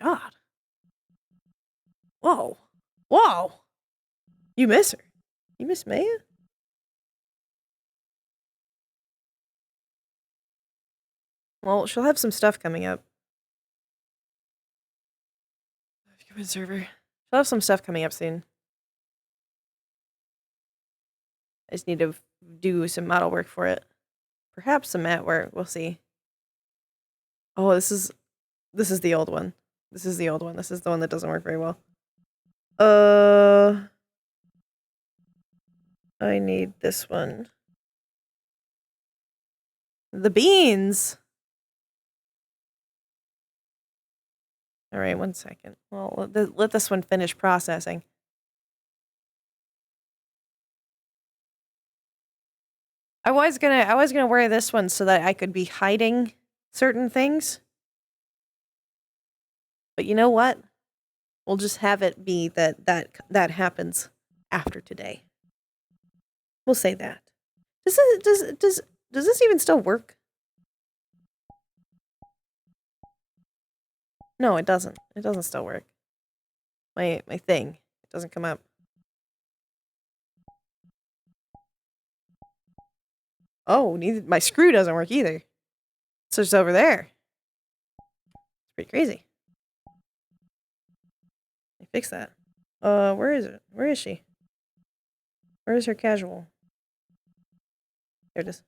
God. Whoa. Whoa. You miss her. You miss Meja? Well, she'll have some stuff coming up. Server. She'll have some stuff coming up soon. I just need to do some model work for it. Perhaps some mat work. We'll see. Oh, this is the old one. This is the old one. This is the one that doesn't work very well. I need this one. The beans. All right, 1 second. Well, let this one finish processing. I was gonna wear this one so that I could be hiding certain things. But you know what? We'll just have it be that happens after today. We'll say that. Does this even still work? No, it doesn't. It doesn't still work. My thing. It doesn't come up. Oh, my screw doesn't work either. It's just over there. It's pretty crazy. I fix that. Where is it? Where is she? Where is her casual? There it is.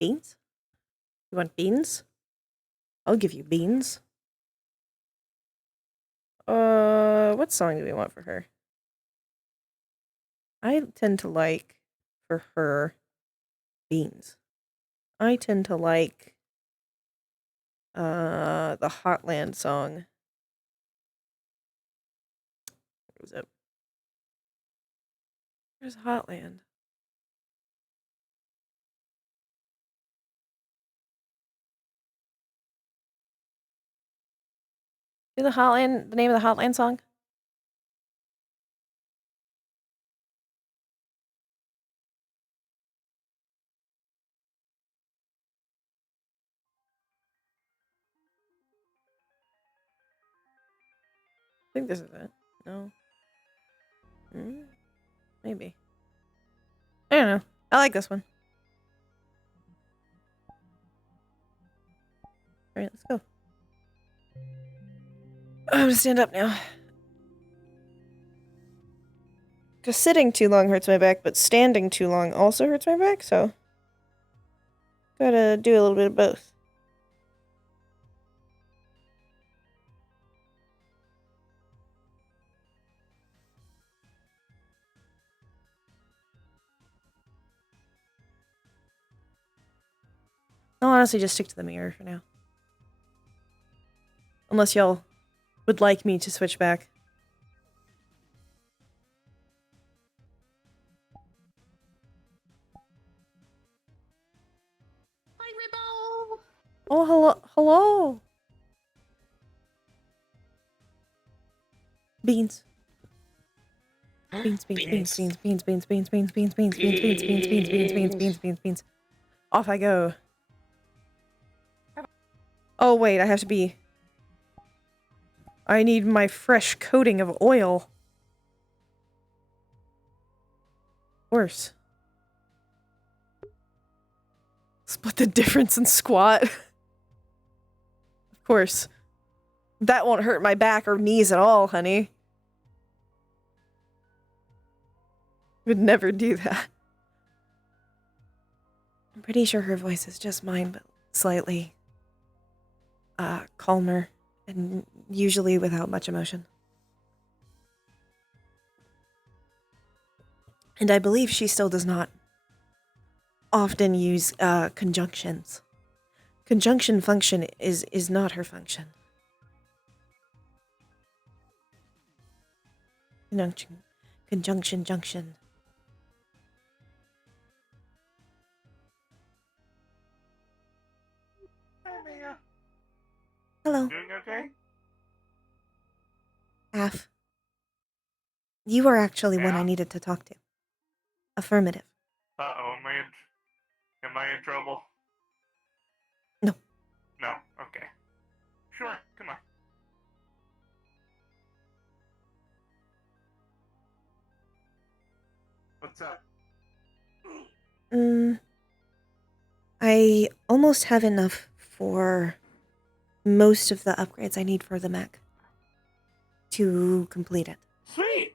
Beans? You want beans? I'll give you beans. What song do we want for her? I tend to like, for her, beans. I tend to like, the Hotland song. Where was it? Where's Hotland? Do the name of the Hotland song? I think this is it. No. Maybe. I don't know. I like this one. Alright, let's go. I'm gonna stand up now. Because sitting too long hurts my back, but standing too long also hurts my back, so gotta do a little bit of both. I'll honestly just stick to the mirror for now. Unless y'all would like me to switch back. Hi, Ribble! Oh, hello. Hello. Beans. Beans, beans, beans, beans, beans, beans, beans, beans, beans, beans, beans, beans, beans, beans, beans, beans, beans, beans, beans. Off I go. Oh, wait, I have to be... I need my fresh coating of oil. Worse. Split the difference in squat. Of course. That won't hurt my back or knees at all, honey. Would never do that. I'm pretty sure her voice is just mine, but slightly calmer and usually without much emotion. And I believe she still does not often use conjunctions. Conjunction function is not her function. Conjunction junction. Hi, Meja. Hello. Doing okay? Half. You are actually one I Yeah? needed to talk to. Affirmative. Uh-oh, am I in trouble? What's up? I almost have enough for most of the upgrades I need for the mech to complete it, Sweet.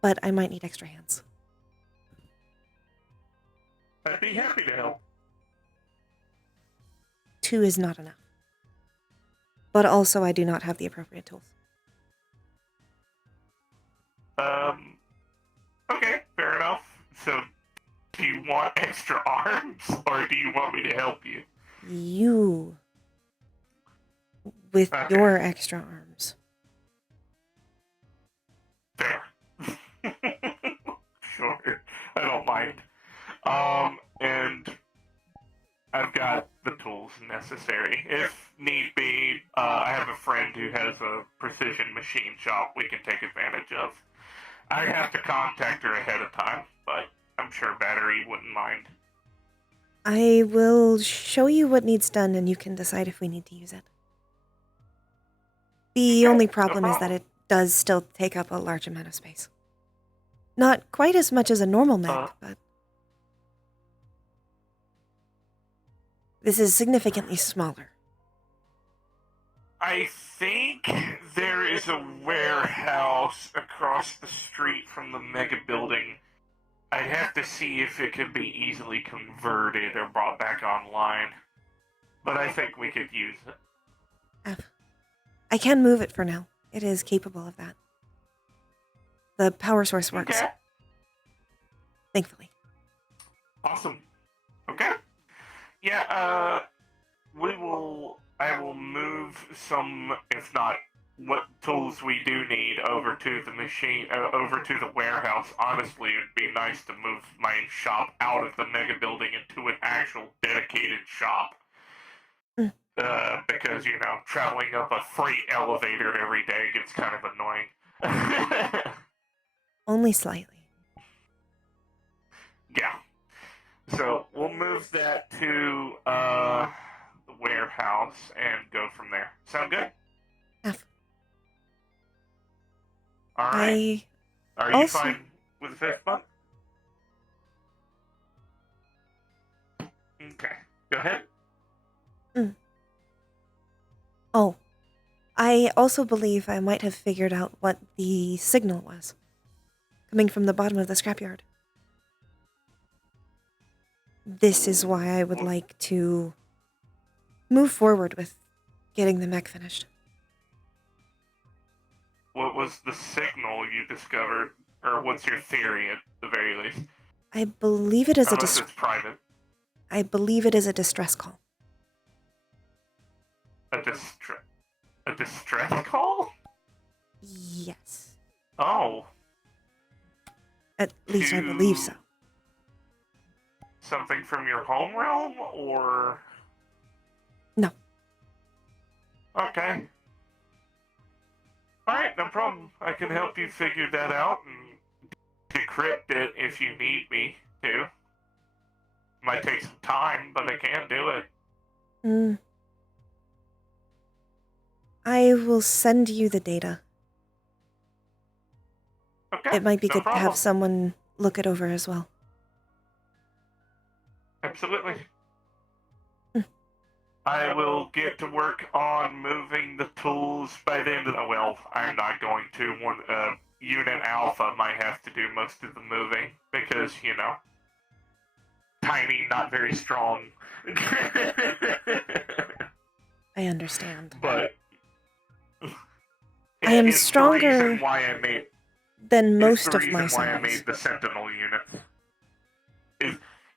but I might need extra hands. I'd be happy to help. 2 is not enough. But also I do not have the appropriate tools. Okay, fair enough. So, do you want extra arms, or do you want me to help you? You, with Okay. your extra arms. Fair. Sure. I don't mind. And I've got the tools necessary. If need be, I have a friend who has a precision machine shop we can take advantage of. I have to contact her ahead of time, but I'm sure Battery wouldn't mind. I will show you what needs done and you can decide if we need to use it. The only problem is that it does still take up a large amount of space. Not quite as much as a normal mech, but this is significantly smaller. I think there is a warehouse across the street from the mega building. I'd have to see if it could be easily converted or brought back online. But I think we could use it. I can move it for now. It is capable of that. The power source works. Okay. Thankfully. Awesome. Okay. Yeah, I will move some, if not what tools we do need over to the machine, over to the warehouse. Honestly, it'd be nice to move my shop out of the mega building into an actual dedicated shop. Because, traveling up a freight elevator every day gets kind of annoying. Only slightly. Yeah. So, we'll move that to, the warehouse and go from there. Sound good? Alright. Are you fine with the 5th month? Okay. Go ahead. Oh. I also believe I might have figured out what the signal was. Coming from the bottom of the scrapyard. This is why I would like to move forward with getting the mech finished. What was the signal you discovered? Or what's your theory at the very least? I believe it is Unless it's private. I believe it is a distress call. A distress call? Yes. Oh. At least I believe so. Something from your home realm, or? No. Okay. Alright, no problem. I can help you figure that out and decrypt it if you need me to. Might take some time, but I can do it. I will send you the data. Okay. It might be no good problem. to have someone look it over as well. Absolutely. I will get to work on moving the tools by the end of the... Well, I'm not going to. Unit Alpha might have to do most of the moving because, tiny, not very strong. I understand. But I am stronger than most of my size. Why I made the Sentinel units.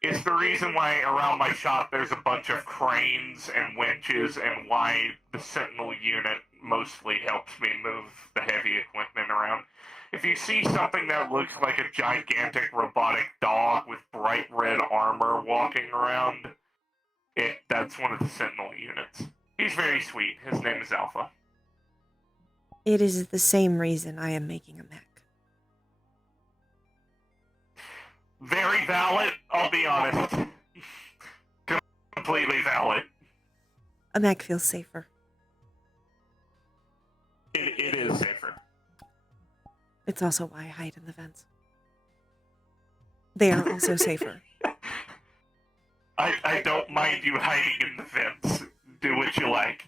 It's the reason why around my shop there's a bunch of cranes and winches, and why the Sentinel unit mostly helps me move the heavy equipment around. If you see something that looks like a gigantic robotic dog with bright red armor walking around, that's one of the Sentinel units. He's very sweet. His name is Alpha. It is the same reason I am making a mech. Very valid, I'll be honest. Completely valid. A mech feels safer. It is safer. It's also why I hide in the vents. They are also safer. I don't mind you hiding in the vents. Do what you like.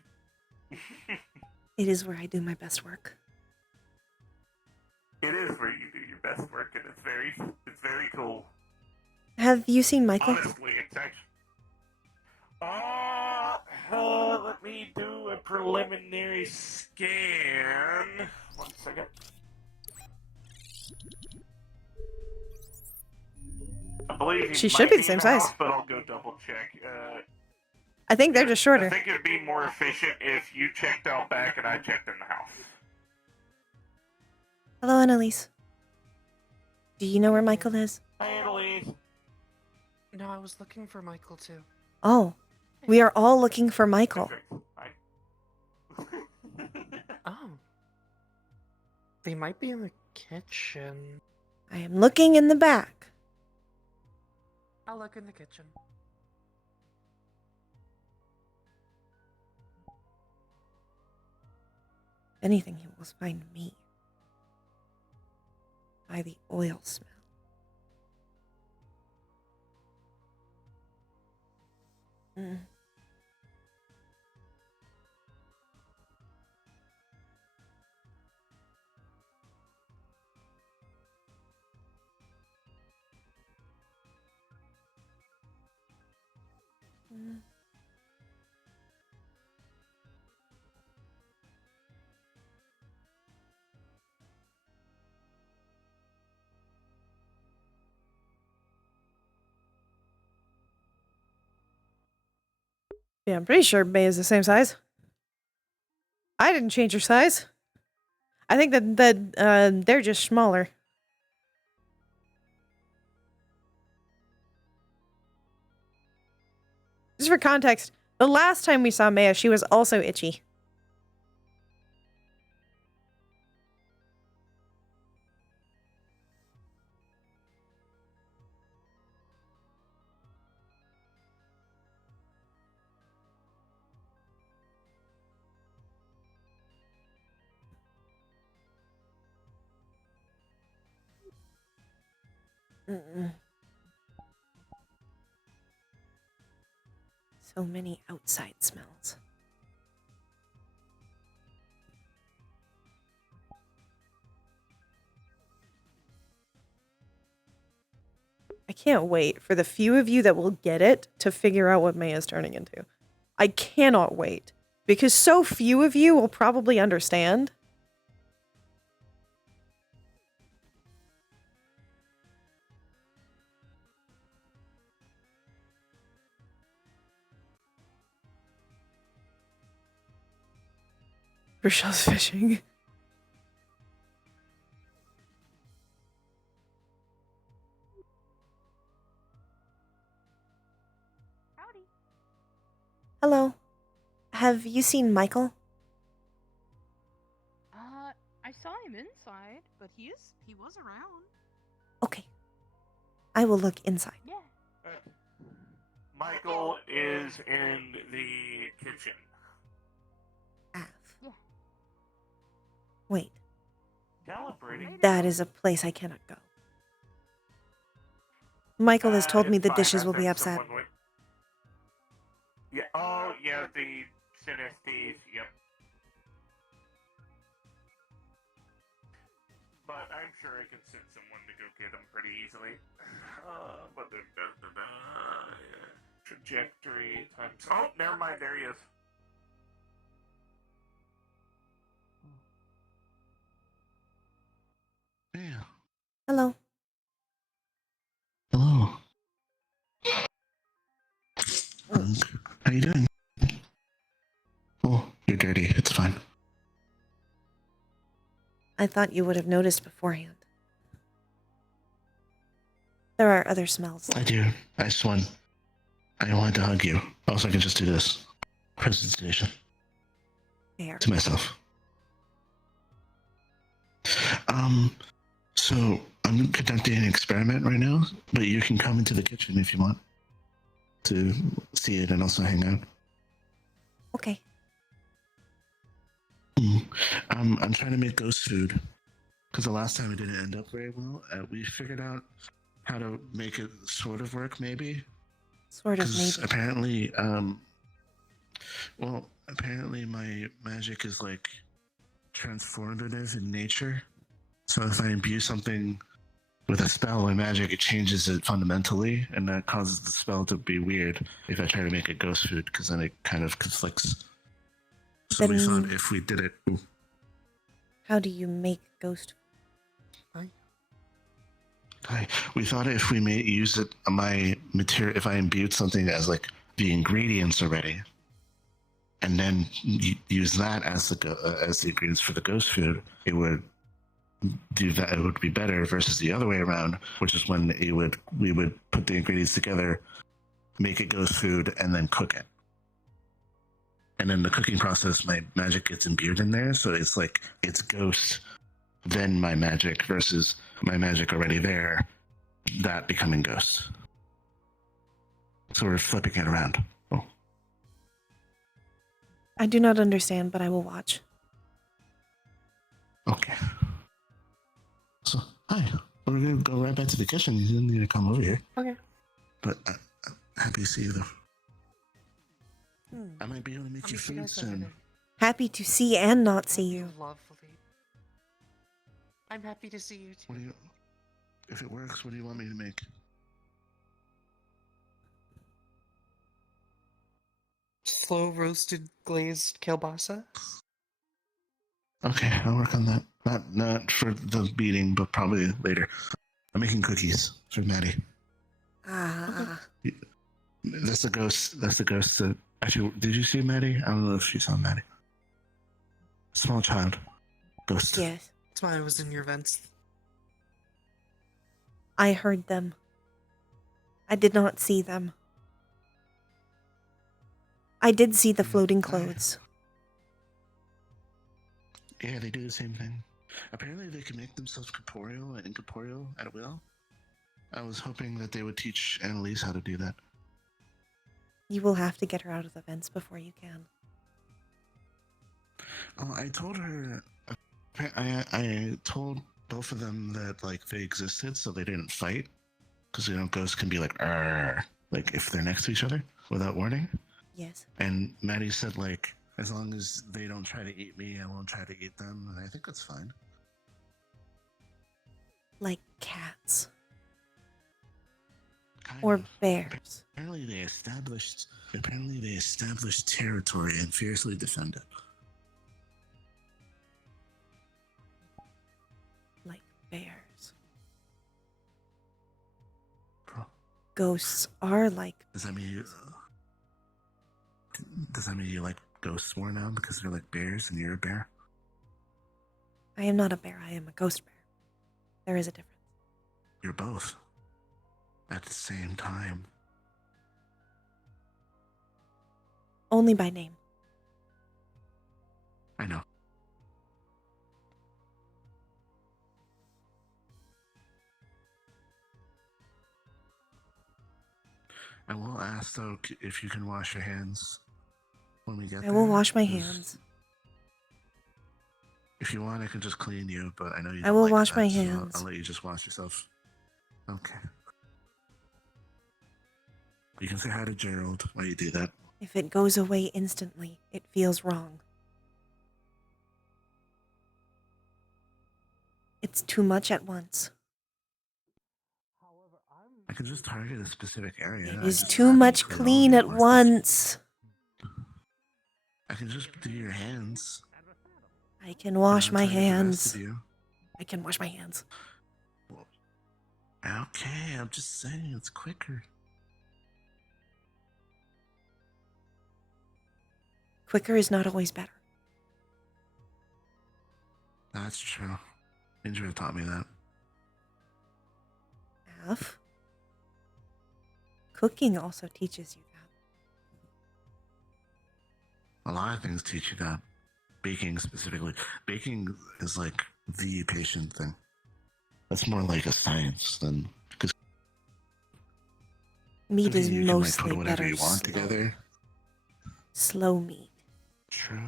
It is where I do my best work. It is where you do your best work, and it's very cool. Have you seen Michael? Honestly, it's actually. Let me do a preliminary scan. 1 second. I believe She he should might be the same in the size. house, but I'll go double check. I think they're just shorter. I think it'd be more efficient if you checked out back and I checked in the house. Hello, Annalise. Do you know where Michael is? Hi, Annalise. No, I was looking for Michael too. Oh, we are all looking for Michael. Hi. Oh. They might be in the kitchen. I am looking in the back. I'll look in the kitchen. If anything, he will find me. By the oil smell. Mm. Mm. Yeah, I'm pretty sure May is the same size. I didn't change her size. I think that they're just smaller. Just for context, the last time we saw Maya, she was also itchy. Mm-mm. So many outside smells. I can't wait for the few of you that will get it to figure out what Maya's turning into. I cannot wait. Because so few of you will probably understand. Rochelle's fishing. Howdy. Hello. Have you seen Michael? I saw him inside, but he was around. Okay. I will look inside. Yeah. Michael is in the kitchen. Av. Yeah. Wait. Calibrating. That is a place I cannot go. Michael has told me It's the fine. dishes I will be think upset. someone Yeah. Oh, yeah. The synesthetes. Yep. But I'm sure I can send someone to go get them pretty easily. But trajectory times. Oh, never mind. There he is. Yeah. Hello. Hello. How you doing? Oh, you're dirty. It's fine. I thought you would have noticed beforehand. There are other smells. I do. I just want. I wanted to hug you. Also, I can just do this. Presentation There. to myself. So I'm conducting an experiment right now, but you can come into the kitchen if you want to see it and also hang out. Okay. I'm trying to make ghost food because the last time it didn't end up very well. We figured out how to make it sort of work, maybe. Sort of, Because maybe. apparently, apparently my magic is like transformative in nature. So if I imbue something with a spell or magic, it changes it fundamentally, and that causes the spell to be weird if I try to make it ghost food, because then it kind of conflicts. So we thought Then- if we did it, How do you make ghost? we thought if we use it, my material, if I imbued something as like the ingredients already, and then use that as the ingredients for the ghost food, it would do that. It would be better versus the other way around, which is when we would put the ingredients together, make it ghost food, and then cook it. And then the cooking process, my magic gets imbued in there, so it's like it's ghost, then my magic versus my magic already there, that becoming ghost. So we're flipping it around. Oh, I do not understand, but I will watch. okay. So, hi. We're gonna go right back to the kitchen. You didn't need to come over here. Okay. But happy to see you, though. I might be able to make I'll you meet you food guys over soon. there. Happy to see and not see That'd be you. Lovely. I'm happy to see you What too. do you? If it works, what do you want me to make? Slow roasted glazed kielbasa. Okay, I'll work on that. Not for the beating, but probably later. I'm making cookies for Maddie. Ah. That's the ghost. That's the ghost. That, actually, did you see Maddie? I don't know if she saw Maddie. Small child. Ghost. Yes. That's why I was in your vents. I heard them. I did not see them. I did see the floating clothes. Yeah, they do the same thing. Apparently, they can make themselves corporeal and incorporeal at will. I was hoping that they would teach Annalise how to do that. You will have to get her out of the vents before you can. Oh, I told her. I told both of them that like they existed, so they didn't fight. Because ghosts can be like, "Arr," like if they're next to each other without warning. Yes. And Maddie said like, as long as they don't try to eat me, I won't try to eat them, and I think that's fine. Like cats. Kind Or of. bears. Apparently they established territory and fiercely defend it. Like bears. Bro, Ghosts are like... does that mean you like ghosts more now because they're like bears and you're a bear? I am not a bear, I am a ghost bear. There is a difference. You're both. At the same time. Only by name. I know. I will ask though if you can wash your hands when we get there. I will wash my 'cause hands. If you want, I can just clean you, but I know you I don't will like wash that, my so hands. I'll let you just wash yourself. Okay. You can say hi to Gerald while you do that. If it goes away instantly, it feels wrong. It's too much at once. I can just target a specific area. It I is just too have you much clean all clean of at your orifices. once. I can just do your hands. I can wash my target the rest hands. of you. I can wash my hands. Okay, I'm just saying it's quicker. Quicker is not always better. That's true. Ninja taught me that. Half. Cooking also teaches you that. A lot of things teach you that. Baking specifically. Baking is like the patient thing. That's more like a science than because Meat is you can mostly like put whatever better you want slow. together. Slow meat. True.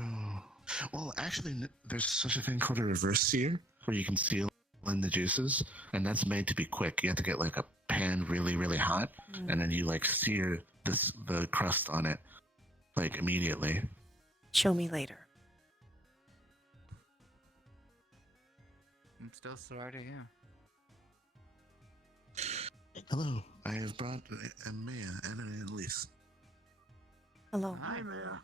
Well, actually, there's such a thing called a reverse sear, where you can seal blend the juices, and that's made to be quick. You have to get like a pan really, really hot, and then you like sear the crust on it like immediately. Show me later. I'm still sorry to hear. Hello, I have brought Meja and Elise. Hello. Hi, Meja.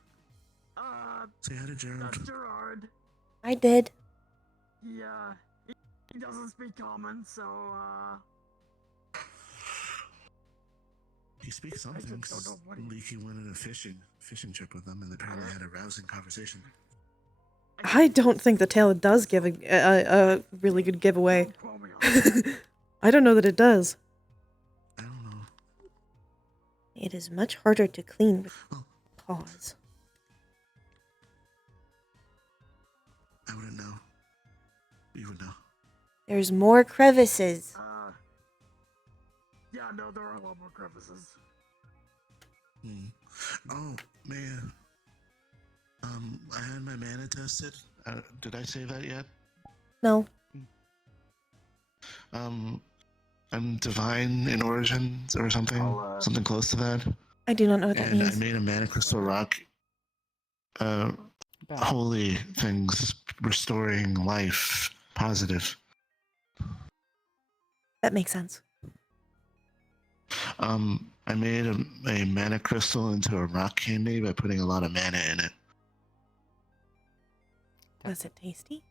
Say hi to Gerald. That's Gerard. I did. He doesn't speak common, so, He speaks something. don't know what he- Leaky went on a fishing trip with them, and apparently had a rousing conversation. I don't think the tail does give a really good giveaway. Don't quote me on that. I don't know that it does. I don't know. It is much harder to clean with Oh. paws. I wouldn't know. You would know. There's more crevices. Yeah, no, there are a lot more crevices. Oh, man. I had my mana tested. Did I say that yet? No. I'm divine in origin or something. Something close to that. I do not know what that And I means. made a mana crystal rock. Holy things, restoring life, positive. That makes sense. I made a mana crystal into a rock candy by putting a lot of mana in it. Was it tasty?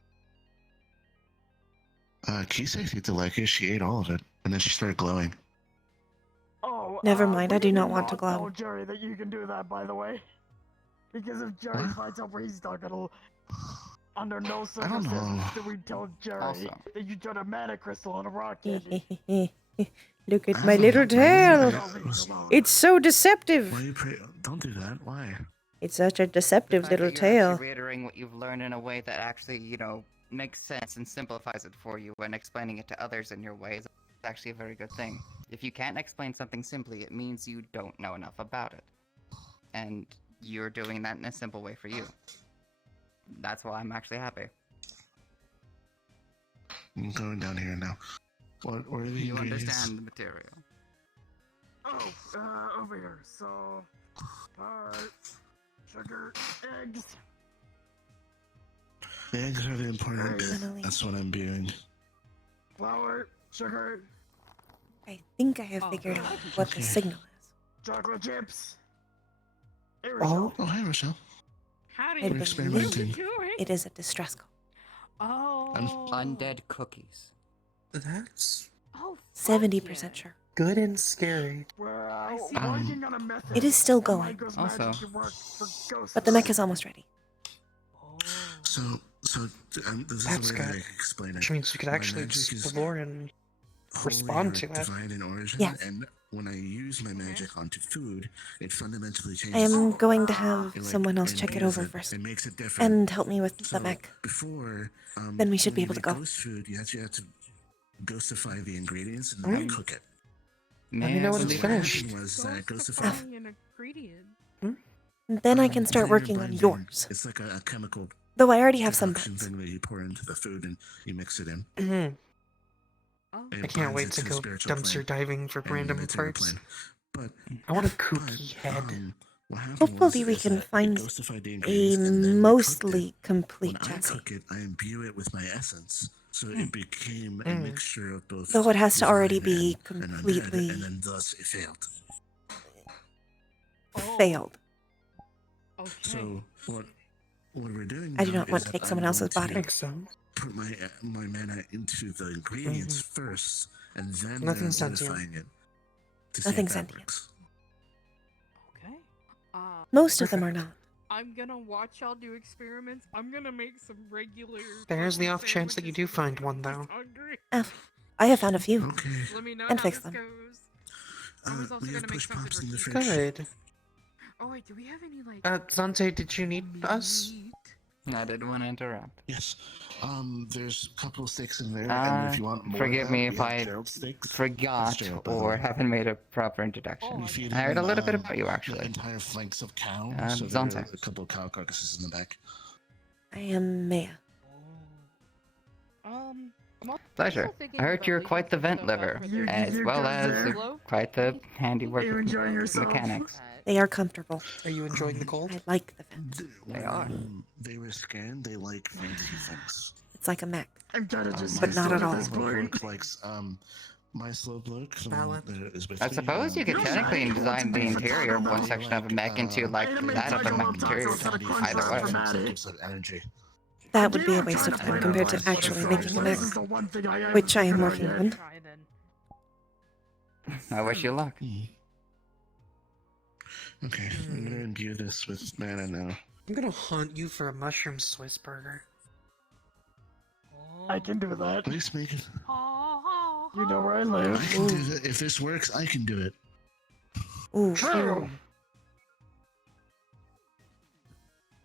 Kisa seemed to like it. She ate all of it, and then she started glowing. Oh, Never mind, we I do did not want to glow. Tell Jerry that you can do that, by the way. Because if Jerry What? finds out where he's not gonna... Under no I don't circumstances know. do we tell Jerry Also. that you turned a mana crystal on a rock candy. Look at I my don't little know. tail. Yeah. It's so deceptive. Why you pray? Don't do that. Why? It's such a The deceptive fact little that you're tail. actually reiterating what you've learned in a way that actually, makes sense and simplifies it for you and explaining it to others in your way is actually a very good thing. If you can't explain something simply, it means you don't know enough about it. And you're doing that in a simple way for you. That's why I'm actually happy. I'm going down here now. What are the You ingredients? understand the material. Oh, over here. So, sugar, eggs. The eggs are the important bit. Finally. That's what I'm viewing. Flour, sugar, I think I have figured out what the signal is. chocolate chips. Hey, Oh, hi, Rochelle. Howdy. I We're believe experimenting. What are you doing? it is a distress call. Oh. Undead cookies. That's Oh, fuck 70% yeah. sure. good and scary. We're I see. working on a method. It is still that going. might goes Also- magic to work for ghosts. But the mech is almost ready. Oh. So this That's is the way that I good. can explain it. Which means you could My actually magic is explore and holy respond or to it. divine in origin, Yes. and when I use my magic onto food, it fundamentally changes. I am going to it, have like, someone else check it imbues over first. It makes it different. And help me with the So, mech. Before, Then we should be when able you to make go. Ghost food, you actually have to ghostify the ingredients and then Mm. cook it. Let me know when So it's what finished. happened was that ghostify. Ghostifying an ingredient. Then I can start flavor working on binding. yours. It's like a chemical Though I already have some concoction buds. thing that you pour into the food and you mix it in. Mhm. Oh. It I can't binds wait it to the go spiritual dumpster plane diving for and random it's in the parts. plane. But I want a but, kooky head. what happened Hopefully was we is can that it find ghostify the a ingredients and then we cooked mostly it. complete When I chassis. cook it, I imbue it with my essence, so it became a Mm. mixture of both. Though it has to already divine be and undead, completely and then thus it failed. failed. Okay. So what we're doing? I do now not want is to that take someone I'm else's going body. to Makes sense. Put my mana into the ingredients first, and then Nothing they're sentient. modifying it. To see Nothing if that sentient. works. Okay. Most of them are not. I'm gonna watch y'all do experiments. I'm gonna make some regular. There's the fucking off chance that you do sandwiches find because one, I'm though. just hungry. I have found a few. Okay. Let me know And how fix this them. goes. I was also We have gonna make push something pops for in the Keith. fridge. Good. Oh wait, do we have any like? Zante, did you need us? meat? I didn't want to interrupt. Yes. There's a couple of steaks in there, and if you want more, Forgive of me that, if we have I Gerald steaks. forgot Gerald, by the or way. haven't made a proper introduction. Oh, We feed I heard a him, little bit about you the actually. entire flanks of cow. Uh, So there are Zante. a couple of cow carcasses in the back. I am Meja. Um, I'm also Pleasure. thinking I heard about you're leaving quite the some vent stuff liver, out for You- the as you well guys as are- quite the handiwork. You enjoying yourself? Mechanics. They are comfortable. Are you enjoying the cold? I like the vents. They are. They were scanned. They like fancy things. It's like a Mac. I'm kind of just But used not to it at all. this point. Look likes my slow bloke. Ballad. Is with I me, suppose you could You technically know, design the it's a interior of one taco. section of a mech into like I ate a that of a taco mech on top interior. instead of crunch Either wrap way. from Maddie. gives it energy. That would be a I'm waste trying of to time find compared out to what actually it's making a from. Mac, This is the one thing I which I am haven't working figured on. Try then. I wish you luck. Okay, I'm gonna imbue this with mana now. I'm gonna hunt you for a mushroom Swiss burger. I can do that. Please make it. You know where I I live. can do that. If this works, I can do it. Ooh. True.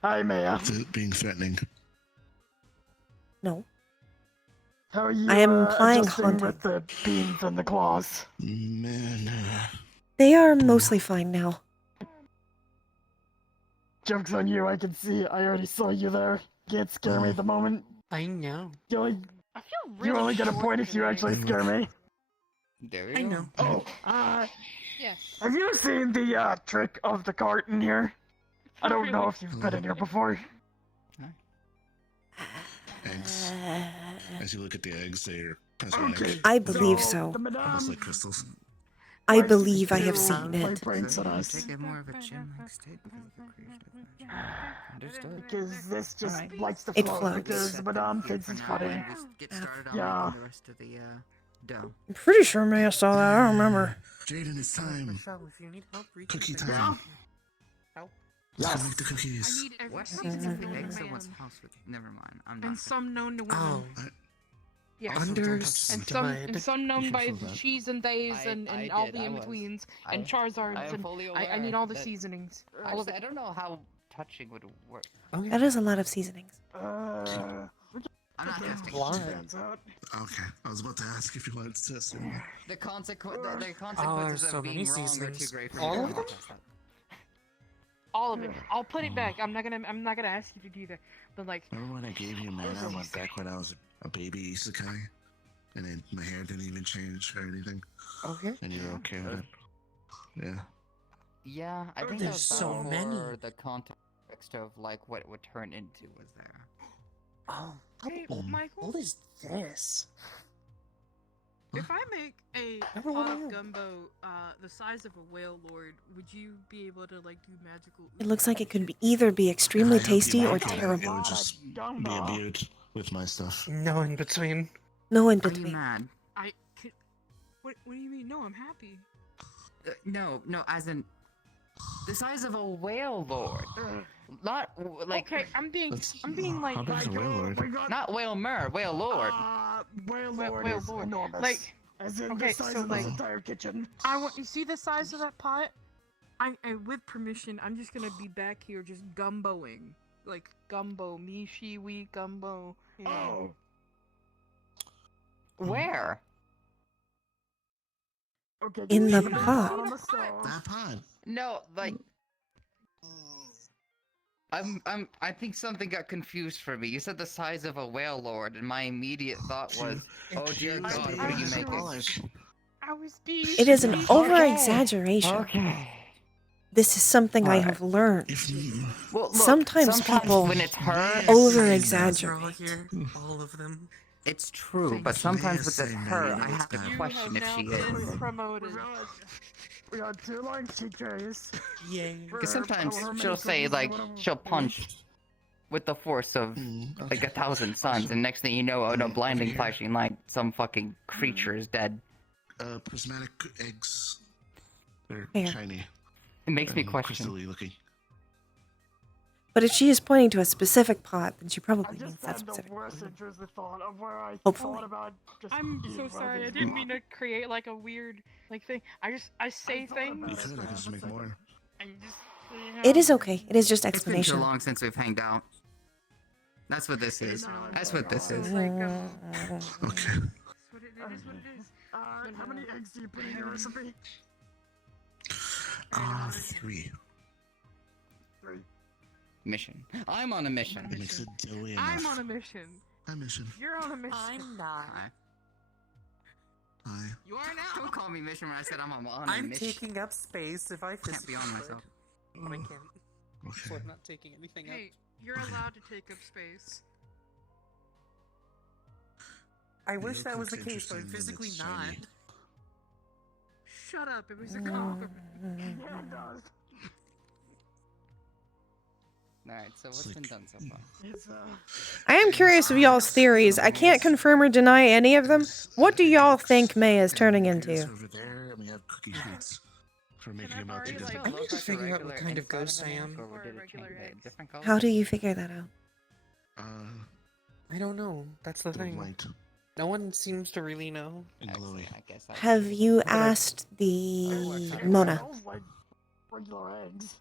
Hi, Meja. Being threatening. No. How are you? I am implying adjusting haunting. with the beans and the claws. Mana. They are mostly fine now. Joke's on you. I can see. I already saw you there. Can't scare me at the moment. I know. You only, I feel really you only get a short point if you today. actually scare me. There you I go. know. Oh, Yes. have you seen the trick of the cart in here? I don't know if you've been in here before. Eggs. As you look at the eggs, they're prismatic. Okay. I believe so. The Almost madame like crystals. I likes believe I have to seen play it. pranks on us. Take it more of a gym-like state because of the creation of magic. Understood. Because this just Alright. likes to It float. floats. Because the madame thinks it's funny. Just get started on Yeah. making the rest of the dough. I'm pretty sure Maya saw that. I don't remember. Jaden, it's time. Michelle, if you need help reaching Cookie things- time. Help. Let's Yes. make the cookies. I need every What season happens of if the the eggs man. someone's house with? Never mind. I'm not. And some known to women. Oh, Yes. Also, don't touch And them. some, Understood. and some known Be by careful of that. cheese and days and I all did, the I was. in-betweens I- and Charizards I am and fully I aware need all the that- seasonings. All of Actually, it. I don't know how touching would work. okay. That is a lot of seasonings. I'm not testing. Blood. Stands out. Okay, I was about to ask if you wanted to test it. The consequences so of being many wrong are too seasonings. great for All me of to them? test that. All of it. I'll put it back. I'm not gonna ask you to do that. But like, Remember when I gave you mana one back when I was a baby isekai? And then my hair didn't even change or anything? Okay. And you were okay with it? Yeah. Yeah, I think There's that was so many. before the context of like what it would turn into was there. Oh, Hey, what Michael, is this? if I make a Never pot will. of gumbo the size of a whale lord, would you be able to like do magical? It looks like it could be either be extremely I hope you tasty or like it. It terrible. would just be imbued with my stuff. No in between. No in Are you between. mad? I could. What do you mean? No, I'm happy. No, as in the size of a whale lord. Not like okay, I'm being like, How big's a whale lord? We got not whale mer, whale lord. whale Whale- lord whale is lord. enormous. Like, as in okay, the size so, of like- this entire kitchen. I want. You see the size of that pot? I with permission, I'm just gonna be back here just gumboing, like Gumbo, me, she, we, gumbo. Yeah. Oh, Where? okay. In the give me pot. on the stove. That pod. No, like I think something got confused for me. You said the size of a whale lord, and my immediate thought was, oh dear I God, think what are you it's making? Polish. I was being. It is an sweet. over exaggeration. Okay. This is something I Alright. have learned. If Well, look, Sometimes people when it's her, over-exaggerate. They're all here, all of them. it's true. Thank But you. sometimes with Say her, maybe I have to it's You question have if now she been is. promoted. We got 2 long TKs. Yay. Because sometimes However many she'll say cookies like or whatever. she'll punch with the force of like 1,000 suns, and next thing you know, oh no, blinding here. flashing light, some fucking creature is dead. prismatic eggs. They're Fair. shiny. It makes me and question. crystally looking. But if she is pointing to a specific pot, then she I probably means just that had the specific. worst intrusive thought of where I Hopefully. thought about just I'm eating so one of sorry. I these didn't meat. mean to create like a weird like thing. I say thought things about You it. could, I could just make more. and just. It is okay. It is just It's been too explanation. long since we've hanged out. That's what this is. That's what this is. Like, Okay. It's what it is. What it is. How many eggs do you put in your recipe? 3. 3. Mission. I'm on a mission. It makes it doughy I'm enough. on a mission. Hi, Mission. You're on a mission. I'm not. Hi. Hi. You are now. Don't call me mission when I said I'm on a I'm mission. taking up space if I Can't physically be on could, myself. but I can't. So Okay. I'm not taking anything Hey, up. you're allowed to take up space. I wish You that look was the like case, but I'm interesting when physically it's not. shiny. Shut up! It was a compliment. Yeah, it does. Alright, so what's It's been like- done so far? It's I am curious of y'all's theories. I can't confirm or deny any of them. What do y'all think May is turning And here's into? over there, and we have cookie sheets for making I him out to borrow, be like, I need to figure out what kind of ghost I am. Or Or did it regular change? eggs. Different color? How do you figure that out? I don't know. That's the The thing. white No one seems to really know. and Excellent, glowy. I guess Have you But I- asked the it Mona? smells like regular eggs.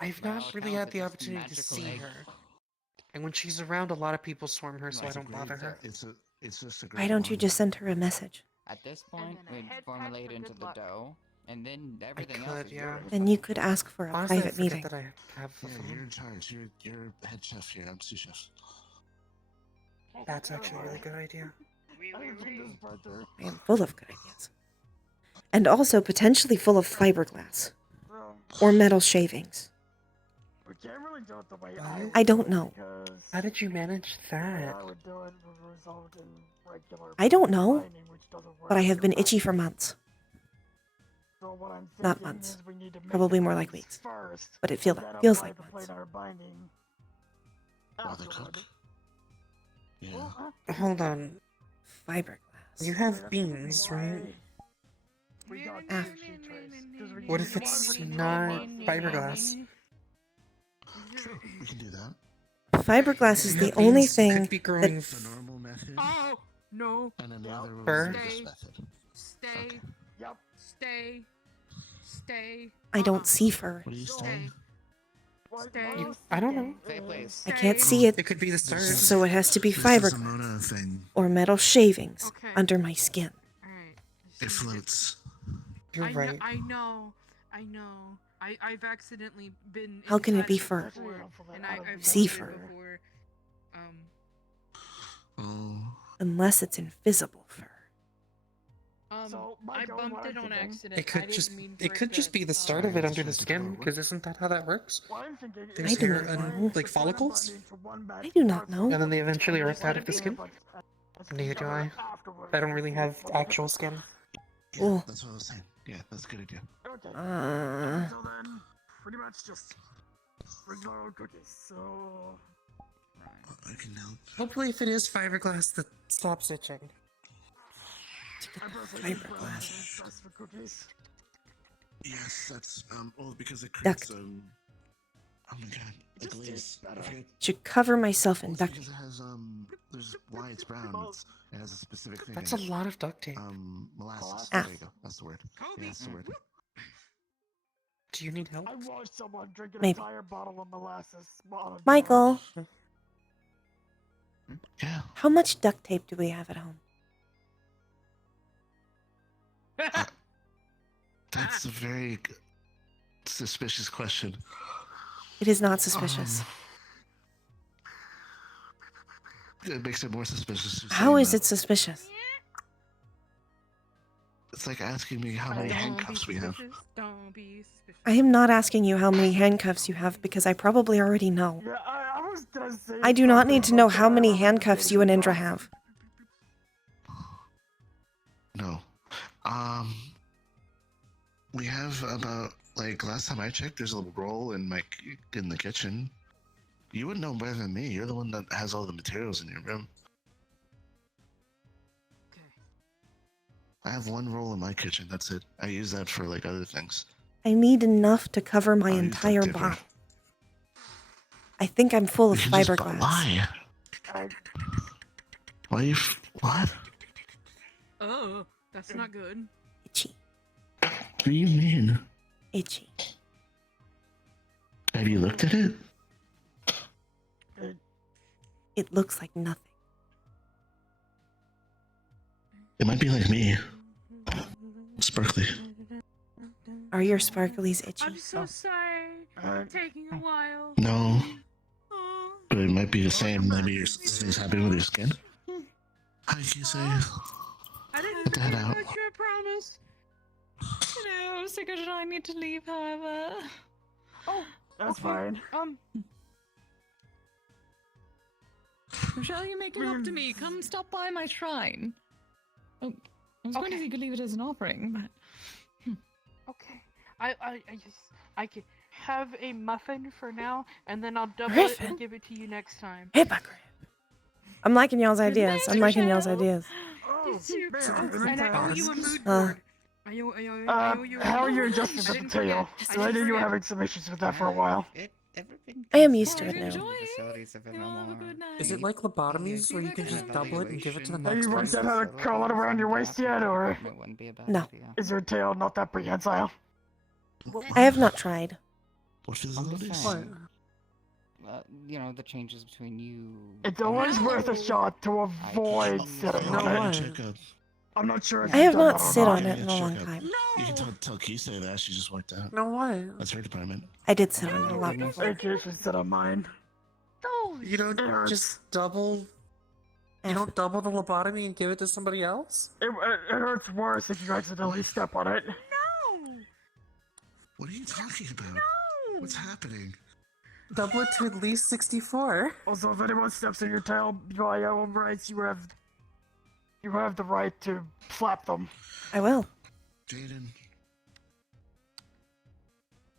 I've By all not really accounts, had the it's just opportunity to magical see egg. her. And when she's around, a lot of people swarm her, so I Nice. don't bother her. It's just a great Why don't you one. just send her a message? At this point, then a we'd head formulate pat for into good the luck. dough, and then everything else could, is yeah. yours. Then you could ask for a Honestly, I private forget meeting. that I have a Yeah, you're phone. in charge. You're head chef here. I'm sous chef. That's actually a really good idea. I didn't think this part through. I am full of good ideas. And also potentially full of fiberglass So, or metal shavings. we can't really do it the way What? I don't know. Because How did you manage the way that? I would do it would result in regular I don't know, binding, which doesn't work but I with have your been itchy binding. for months. So what I'm Not thinking months. is we need to make Probably the more like eggs weeks. first, But it then feels apply like the months. plain iron binding While they afterward. cook. Yeah. Well, Hold on. Fiberglass. You have beans, right? We got Ah. sushi trays, 'cause we What use if it's one not for fiberglass? Sure, we can do that. Fiberglass is You the have only beans, you thing could be growing The normal method, Oh no! and then the other one Fur? is this Stay. method. Stay, Okay. Yep. stay, stay. I don't see fur. What are you Stay. saying? What Stay. I was I don't know. Say thinking please. I can't Stay. see it, It could be the stars. so it has to be This is a fiberglass Mona thing. or metal shavings Okay. under my skin. Alright. It floats. You're I right. I know. I've accidentally been. How can it be inside of fur? Actually, before, helpful that and I I, don't I've think See seen that's it fur. before. Oh. Unless it's invisible fur. So, I Michael, bumped what it I'm on thinking- accident. It could I didn't just mean for it could just to, be the start of it under the Sorry, skin, because isn't that how that works? What I'm thinking There's is I do hair not and know. like follicles, I do not know. and then they eventually erupt out of the skin. Neither do I. I don't really have actual skin. Yeah, Oh. that's what I was saying. Yeah, that's a good idea. Okay. Uh, So then, pretty much just regular old cookies. So I can help. Hopefully, if it is fiberglass, that stops itching. I personally think brown Fiberglass. is best for cookies. Yes, that's well because it Duct. creates oh my god, a Just glaze. tastes better. I forget- should cover myself in Well, it's duct because tape. it has there's why it's brown. It has a specific thing. That's in a it. lot of duct tape. Molasses. Ah. There you go. That's the word. Yeah, that's the word. Do you need help? I watched someone drink an Maybe. entire bottle of molasses. on a Michael, Yeah. how much duct tape do we have at home? That's a very suspicious question. It is not suspicious. It makes it more suspicious. you're How saying is that. it suspicious? It's like asking me how many Don't handcuffs be we have. suspicious. Don't be suspicious. I am not asking you how many handcuffs you have because I probably already know. Yeah, I was gonna say. I do not something need to know about how that many at the handcuffs you and beginning, Indra but- have. No. We have about like last time I checked, there's a little roll in in the kitchen. You would know better than me. You're the one that has all the materials in your room. Okay. I have one roll in my kitchen. That's it. I use that for like other things. I need enough to cover my I'll use entire duct tape. body. I think I'm full of You can just- fiberglass. Why? I, Why you? What? Oh, that's not good. Itchy. What do you mean? Itchy. Have you looked at it? It looks like nothing. It might be like me. Sparkly. Are your sparklies itchy? I'm so sorry. I, Taking a while. No. Oh. It but it might be the same. Maybe your things happening with your skin. Hi, Kisei. I didn't Get the head out. touch you, I promise. You know, Sigurd and I need to leave, however. Oh, That's okay. fine. Shall you make love to me? Come stop by my shrine. Oh, I was going to Okay. say you could leave it as an offering, but Okay. I can have a muffin for now, and then I'll double it Griffin? and give it to you next time. Hypocrite. I'm liking y'all's ideas. I'm Mr. liking y'all's Shadow. ideas. Oh, And I owe you a mood Uh. board. I owe you. how are you adjusting to the Didn't tail? forget. So I know you were having some issues with that for a while. I am used to Well, it now. enjoy. Facilities of You all have a good night. Is it like lobotomies where you can just double it and give it to the Have next you worked person? out how to curl it around your waist yet, or No. is your tail not that prehensile? I have not tried. What I'm facilities? just saying, you know, the changes between you. It's always worth a shot to avoid sitting No on way. it. Check out. I'm not sure if I you've have done not that or sit not. on it in a Yeah, long check out. time. You can tell Kisei that she just walked out. No way. That's her department. I did sit on it a lot. I occasionally sit on mine. You don't It hurts. just double. You don't double the lobotomy and give it to somebody else? It hurts worse if you accidentally step on it. No! What are you talking about? No! What's happening? Double it to at least 64. Also, if anyone steps on your tail by your own rights, you have the right to slap them. I will. Jaden.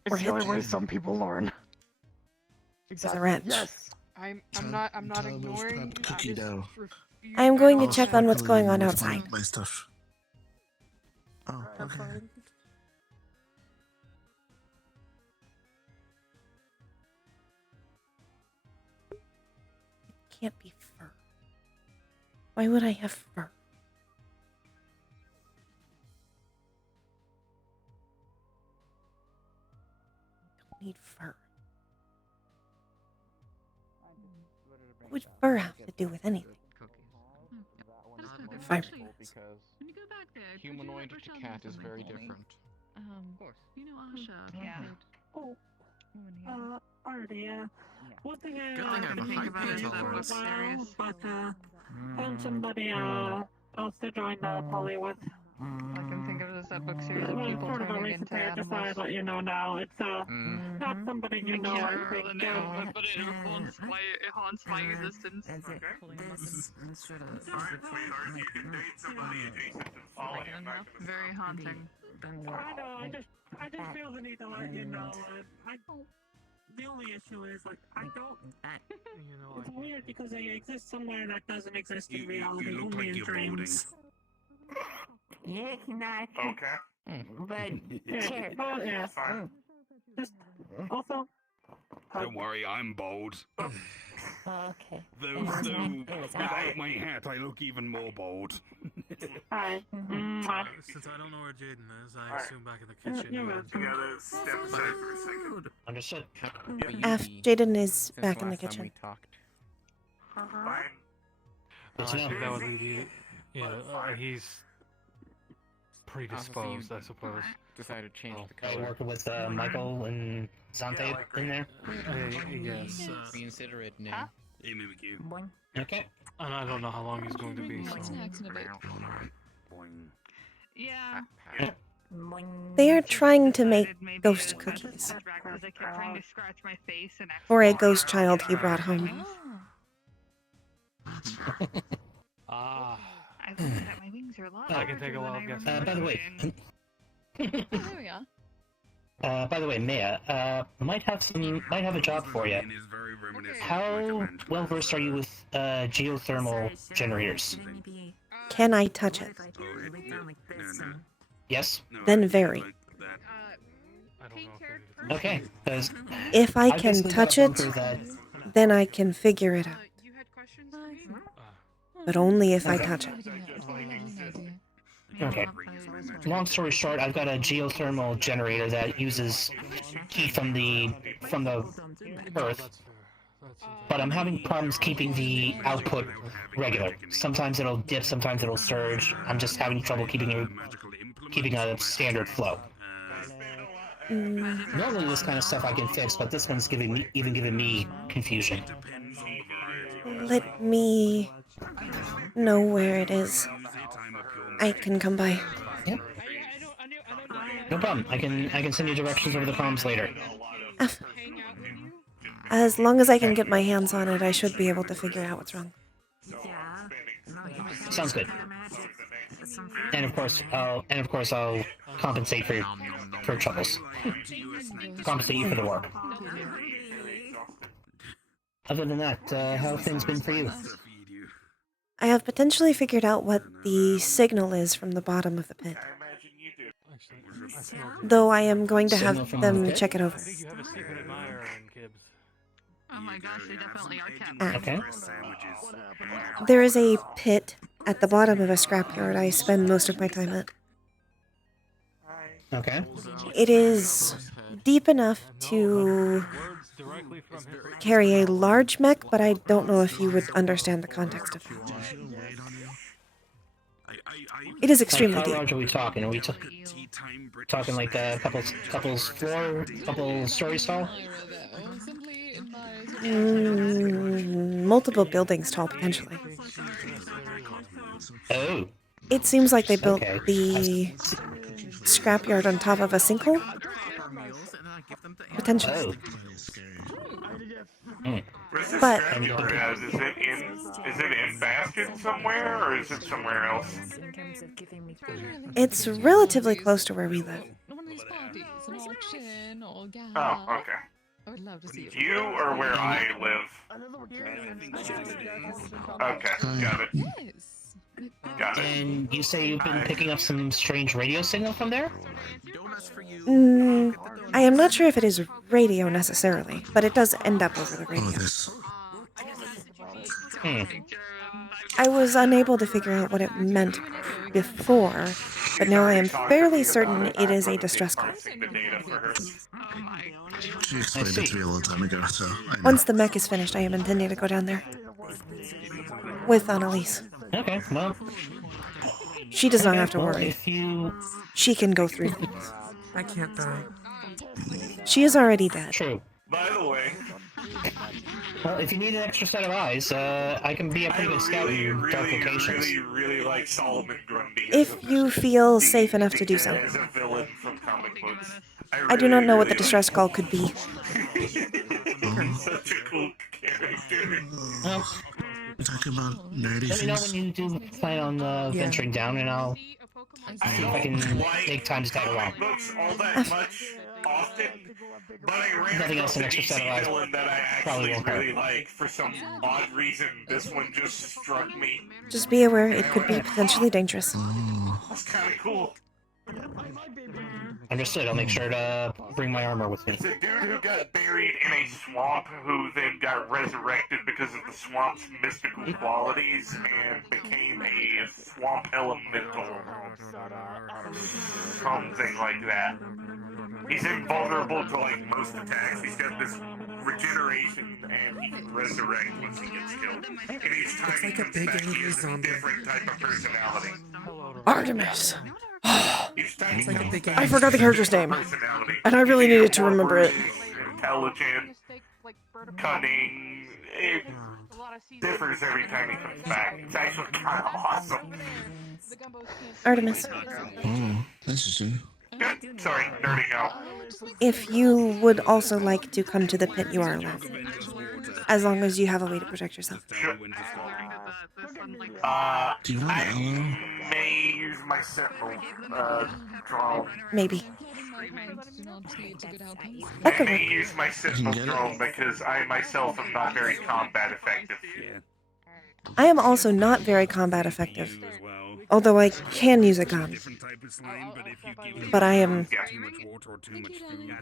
It's Or the hit only way them. some people learn. a wrench. Yes. I'm Tell- not tell him it was ignoring. prep cookie I just dough. refuse I am going to to check on what's going on outside. My stuff. Oh, Have okay. fun. Can't be fur. Why would I have fur? Don't need fur. What would fur have to do with anything? Fiber. Actually, when you go back there, could you Humanoid ever to tell cat me is something very for me? different. You know Asha. Yeah. Oh. Already, yeah. One thing Good thing I have a high that tolerance. was serious. But found somebody else to join the poly with. I can think of this that book series It of was people sort of a turning into recent I just thought I'd animals. let you know now. It's not somebody you know. I think. but it haunts my existence. Alright, sweetheart, you can date somebody adjacent to Folly. I'm not gonna Very stop. haunting. I know. I just feel the need to let you know. The only issue is I don't. It's weird because they exist somewhere that doesn't exist in reality. You look only like in you're dreams. Yeah, it's not. Okay. But Yeah, well, yeah. Fine. Just also. Don't worry, I'm bald. Okay. Though without my hat, I look even more bald. Hi. Since I don't know where Jaden is, I Alright. assume back in the kitchen. You're you welcome. You gotta step aside for a second. Understood. Jaden is back in the kitchen. Fine. I think that would leave you. Yeah, he's predisposed, I suppose. Decided to change the Are you color. working with Michael and Zante in there? Yes. Consider it now. Hey, mimic you. Okay. And I don't know how long he's going to be, so. Snacks in a bit. Yeah. They are trying to make ghost cookies Because I kept trying to scratch my face and for a ghost child he brought home. Ah. I think that my wings are a lot I can larger take a than wild I guess. By the way, Oh, there we are. by the way, Meja, might have a job for you. How well versed are you with geothermal generators? Can I touch it? Yes. Then very. Okay. Because If I can touch it, then I can figure it out. But only if I touch it. Okay. Long story short, I've got a geothermal generator that uses heat from the earth, but I'm having problems keeping the output regular. Sometimes it'll dip, sometimes it'll surge. I'm just having trouble keeping a standard flow. Normally this kind of stuff I can fix, but this one's giving me confusion. Let me know where it is. I can come by. Yep. No problem. I can send you directions over the comms later. As long as I can get my hands on it, I should be able to figure out what's wrong. Sounds good. And of course I'll compensate for troubles. Compensate you for the work. Other than that, how have things been for you? I have potentially figured out what the signal is from the bottom of the pit. Though I am going to have them check it over. Oh my gosh, they definitely are cat. Okay. There is a pit at the bottom of a scrapyard I spend most of my time at. Okay. It is deep enough to carry a large mech, but I don't know if you would understand the context of that. It is extremely Like, how deep. large are we talking? Are we talking like a couple stories tall? Multiple buildings tall, potentially. Oh. It seems like they built the scrapyard on top of a sinkhole. Potentially. Where's this But scrapyard at? Is it in Bastion somewhere, or is it somewhere else? it's relatively close to where we live. Oh, okay. I would love to see You or where I live? Okay, got it. Yes. Got it. And you say you've been picking up some strange radio signal from there? I am not sure if it is radio necessarily, but it does end up over the radio. I was unable to figure out what it meant before, but now I am fairly certain it is a distress call. She explained it to me a long time ago, so I know. Once the mech is finished, I am intending to go down there. With Annalise. Okay, well. She does not have to well, worry. If you... She can go through things. I can't die. She is already dead. True. By the way, well, if you need an extra set of eyes, I can be a pretty good scout in dark locations. really like Solomon Grundy. If you feel safe enough to do so. As a villain from comic books. I do not know what the distress call could be. Such a cool character. Well, Talking about nerdy let me know things. when you do plan on venturing down, and I'll see if I can make time to tag along. Books all that much often, but I ran Nothing across else, an a extra set DC of eyes villain that I probably actually won't hurt. really like for some odd reason. This one just struck me. Just be aware it could be potentially dangerous. That's kind of cool. Understood. I'll make sure to bring my armor with me. It's a dude who got buried in a swamp who then got resurrected because of the swamp's mystical qualities and became a swamp elemental. Something like that. He's invulnerable to like most attacks. He's got this regeneration and he can resurrect once he gets killed. And each time It's he like a comes big back, he angry has a zombie. different type of personality. Artemis. Each time It's like a big I forgot the character's name, personality. and I really needed to remember it. Intelligent, cunning. It differs every time he comes back. It's actually kind of awesome. Artemis, Oh, that's interesting. Sorry, nerding out. if you would also like to come to the pit, you are allowed. As long as you have a way to protect yourself. Sure. Do you want I Aloe? may use my sentinel drone. Maybe. I may use my sentinel get it. drone because I myself am not very combat effective. I am also not very combat effective. Although I can use a gun. But I am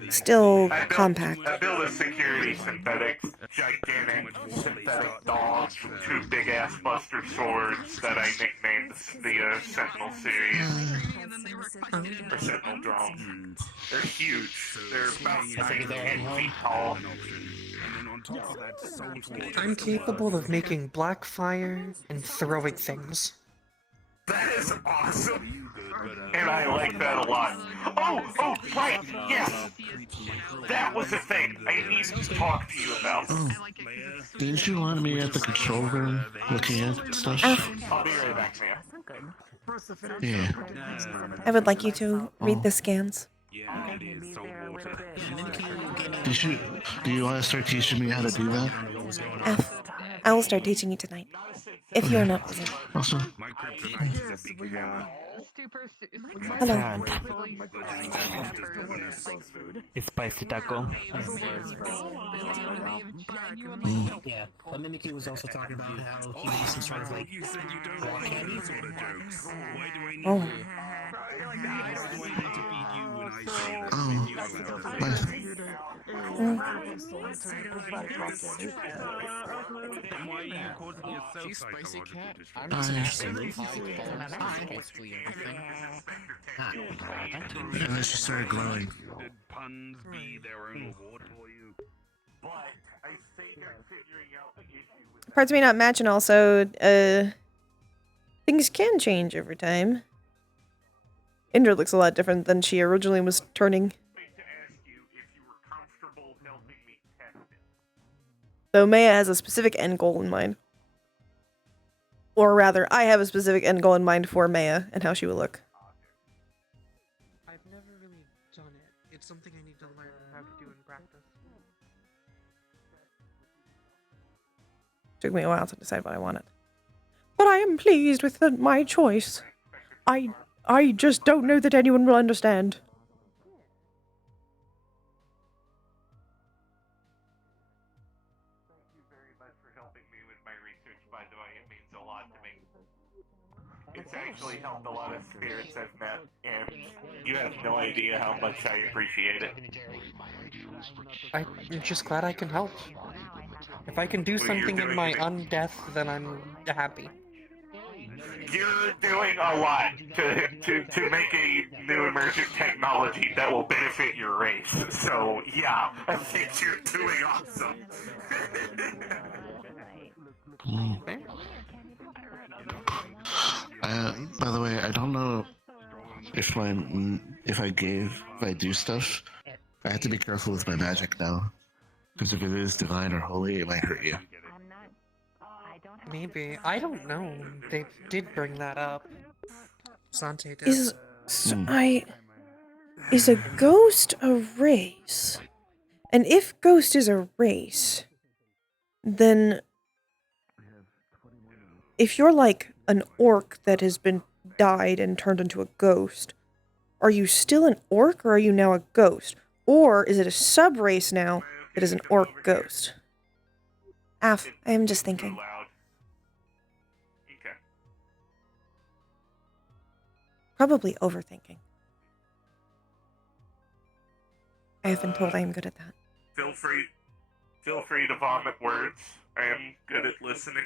still compact. I built a security gigantic synthetic dog with two big ass buster swords that I nicknamed the Sentinel series. Or Sentinel drones. They're huge. They're about 9 feet tall. I'm capable of making black fire and throwing things. That is awesome! And I like that a lot. Oh, right, yes! That was the thing I needed to talk to you about. Oh, didn't you want me at the control room looking at stuff? I'll be right back, Mia. Yeah. I would like you to read the scans. Do you want to start teaching me how to do that? F. I will start teaching you tonight. If you are not busy. Awesome. Hello. Spicy taco. Yeah, but Mimikyu was also talking about how he made some sort of like rock candy. Oh. She's spicy cat. I'm absolutely mostly everything. And then she started glowing. Puns be their own reward for you. But I think I'm figuring out the issue with Parts may not match, and also, things can change over time. Indra looks a lot different than she originally was turning. So Meja has a specific end goal in mind. Or rather, I have a specific end goal in mind for Meja and how she will look. I've never really done it. It's something I need to learn how to do in practice. Took me a while to decide what I wanted. But I am pleased with my choice. I just don't know that anyone will understand. Thank you very much for helping me with my research, by the way. It means a lot to me. It's actually helped a lot of spirits I've met, and you have no idea how much I appreciate it. I'm just glad I can help. If I can do something in my undeath, then I'm happy. You're doing a lot to make a new emerging technology that will benefit your race. So, yeah, I think you're doing awesome. By the way, I don't know if I do stuff, I have to be careful with my magic now. Because if it is divine or holy, it might hurt you. Maybe. I don't know. They did bring that up. Sante did. Is a ghost a race? And if ghost is a race, then if you're like an orc that has been died and turned into a ghost, are you still an orc or are you now a ghost? Or is it a sub-race now that is an orc ghost? I am just thinking. Probably overthinking. I have been told I am good at that. Feel free to vomit words. I am good at listening.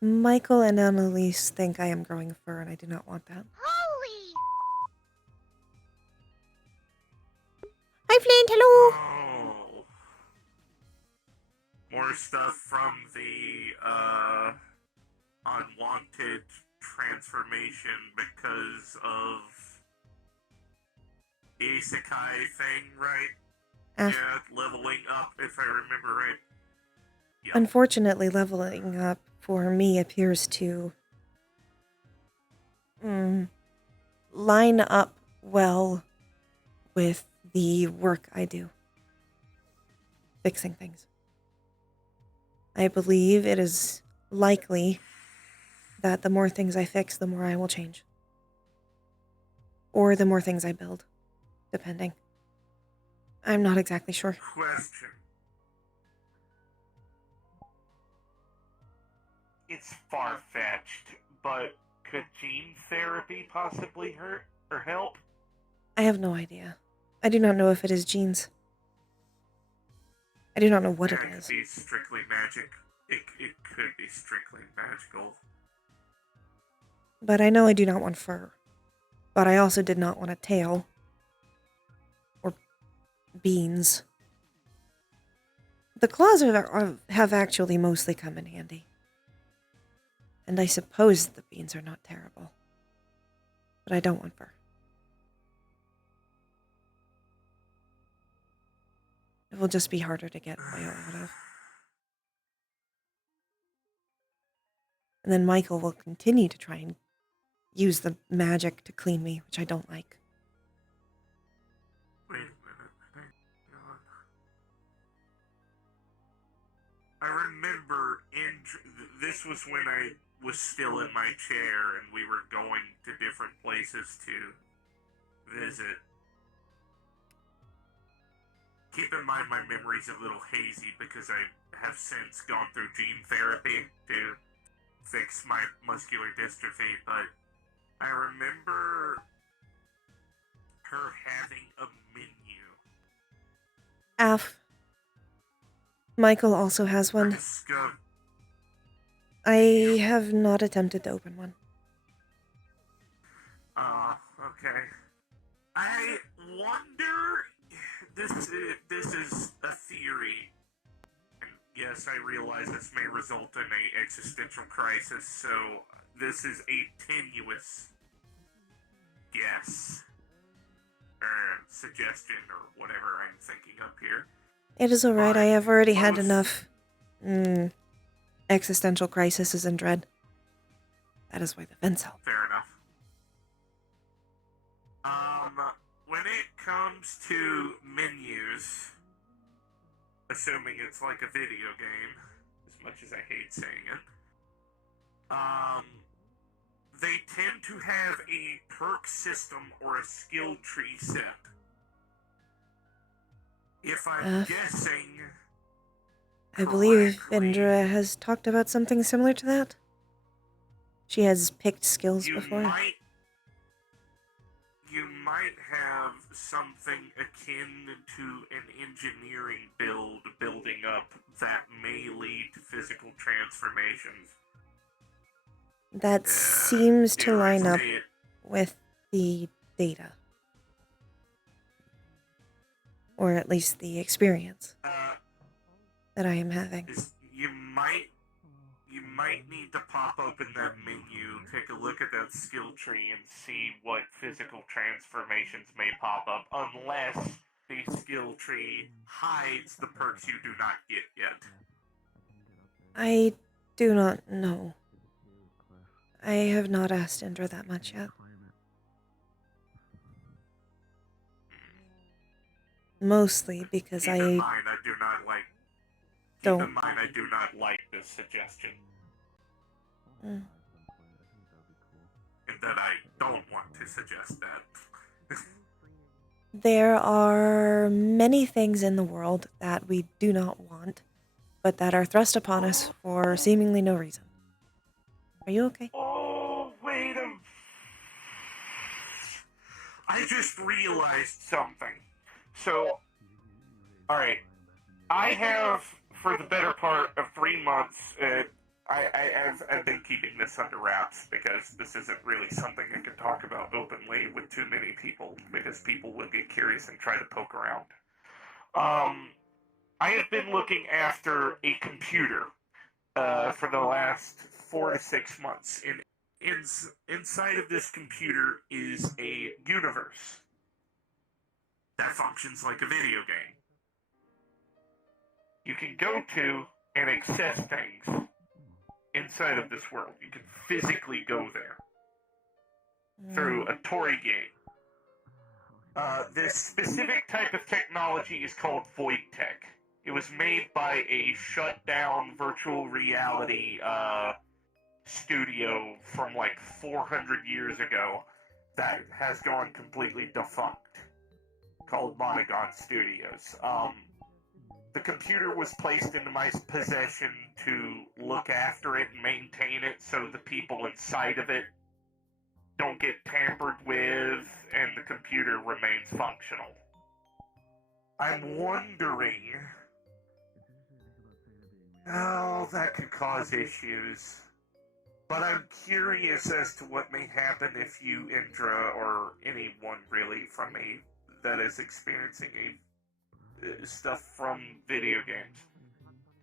Michael and Annalise think I am growing fur, and I do not want that. Holy! Hi, Flint. Hello. Oh. More stuff from the unwanted transformation because of the isekai thing, right? Yeah, leveling up, if I remember right. Yeah. Unfortunately, leveling up for me appears to line up well with the work I do. Fixing things. I believe it is likely that the more things I fix, the more I will change. Or the more things I build, depending. I'm not exactly sure. Question. It's far-fetched, but could gene therapy possibly hurt or help? I have no idea. I do not know if it is genes. I do not know what it is. It could be strictly magic. It could be strictly magical. But I know I do not want fur. But I also did not want a tail. Or beans. The claws have actually mostly come in handy. And I suppose the beans are not terrible. But I don't want fur. It will just be harder to get oil out of. And then Michael will continue to try and use the magic to clean me, which I don't like. Wait a minute. Hang on. I remember this was when I was still in my chair and we were going to different places to visit. Keep in mind my memory's a little hazy because I have since gone through gene therapy to fix my muscular dystrophy, but I remember her having a menu. Alf. Michael also has one. I have not attempted to open one. Okay. I wonder. This is a theory. And yes, I realize this may result in a existential crisis, so this is a tenuous guess. Or suggestion, or whatever I'm thinking up here. It is alright, I have already had enough existential crises and dread. That is why the vents help. Fair enough. When it comes to menus, assuming it's like a video game, as much as I hate saying it, they tend to have a perk system or a skill tree set. If I'm guessing, I believe Indra has talked about something similar to that. She has picked skills before. You might have something akin to an engineering building up that may lead to physical transformations. That seems to line up with the data. Or at least the experience that I am having. You might need to pop open that menu, take a look at that skill tree, and see what physical transformations may pop up, unless the skill tree hides the perks you do not get yet. I do not know. I have not asked Indra that much yet. Mostly because Keep in mind, I do not like. Don't. Keep in mind, I do not like this suggestion. And that I don't want to suggest that. There are many things in the world that we do not want, but that are thrust upon us for seemingly no reason. Are you okay? Oh, wait a... I just realized something. So, alright. I have, for the better part of 3 months, I've been keeping this under wraps because this isn't really something I can talk about openly with too many people because people will get curious and try to poke around. I have been looking after a computer for the last 4 to 6 months. Inside of this computer is a universe that functions like a video game. You can go to and access things inside of this world. You can physically go there through a toy game. This specific type of technology is called Void Tech. It was made by a shut-down virtual reality studio from like 400 years ago that has gone completely defunct, called Monogon Studios. The computer was placed into my possession to look after it and maintain it so the people inside of it don't get tampered with and the computer remains functional. I'm wondering how that could cause issues, but I'm curious as to what may happen if you, Indra, or anyone really from that is experiencing stuff from video games,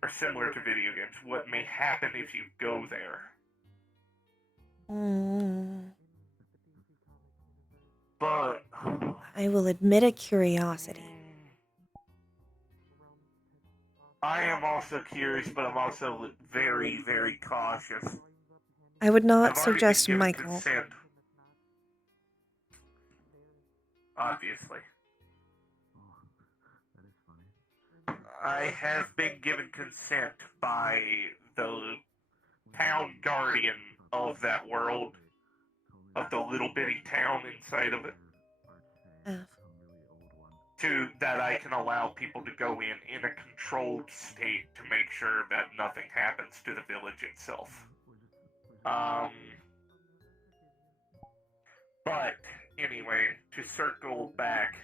or similar to video games, what may happen if you go there. But I will admit a curiosity. I am also curious, but I'm also very, very cautious. I would not I've already been suggest given Michael. consent. Obviously. I have been given consent by the town guardian of that world, of the little bitty town inside of it, to that I can allow people to go in a controlled state to make sure that nothing happens to the village itself. But anyway, to circle back,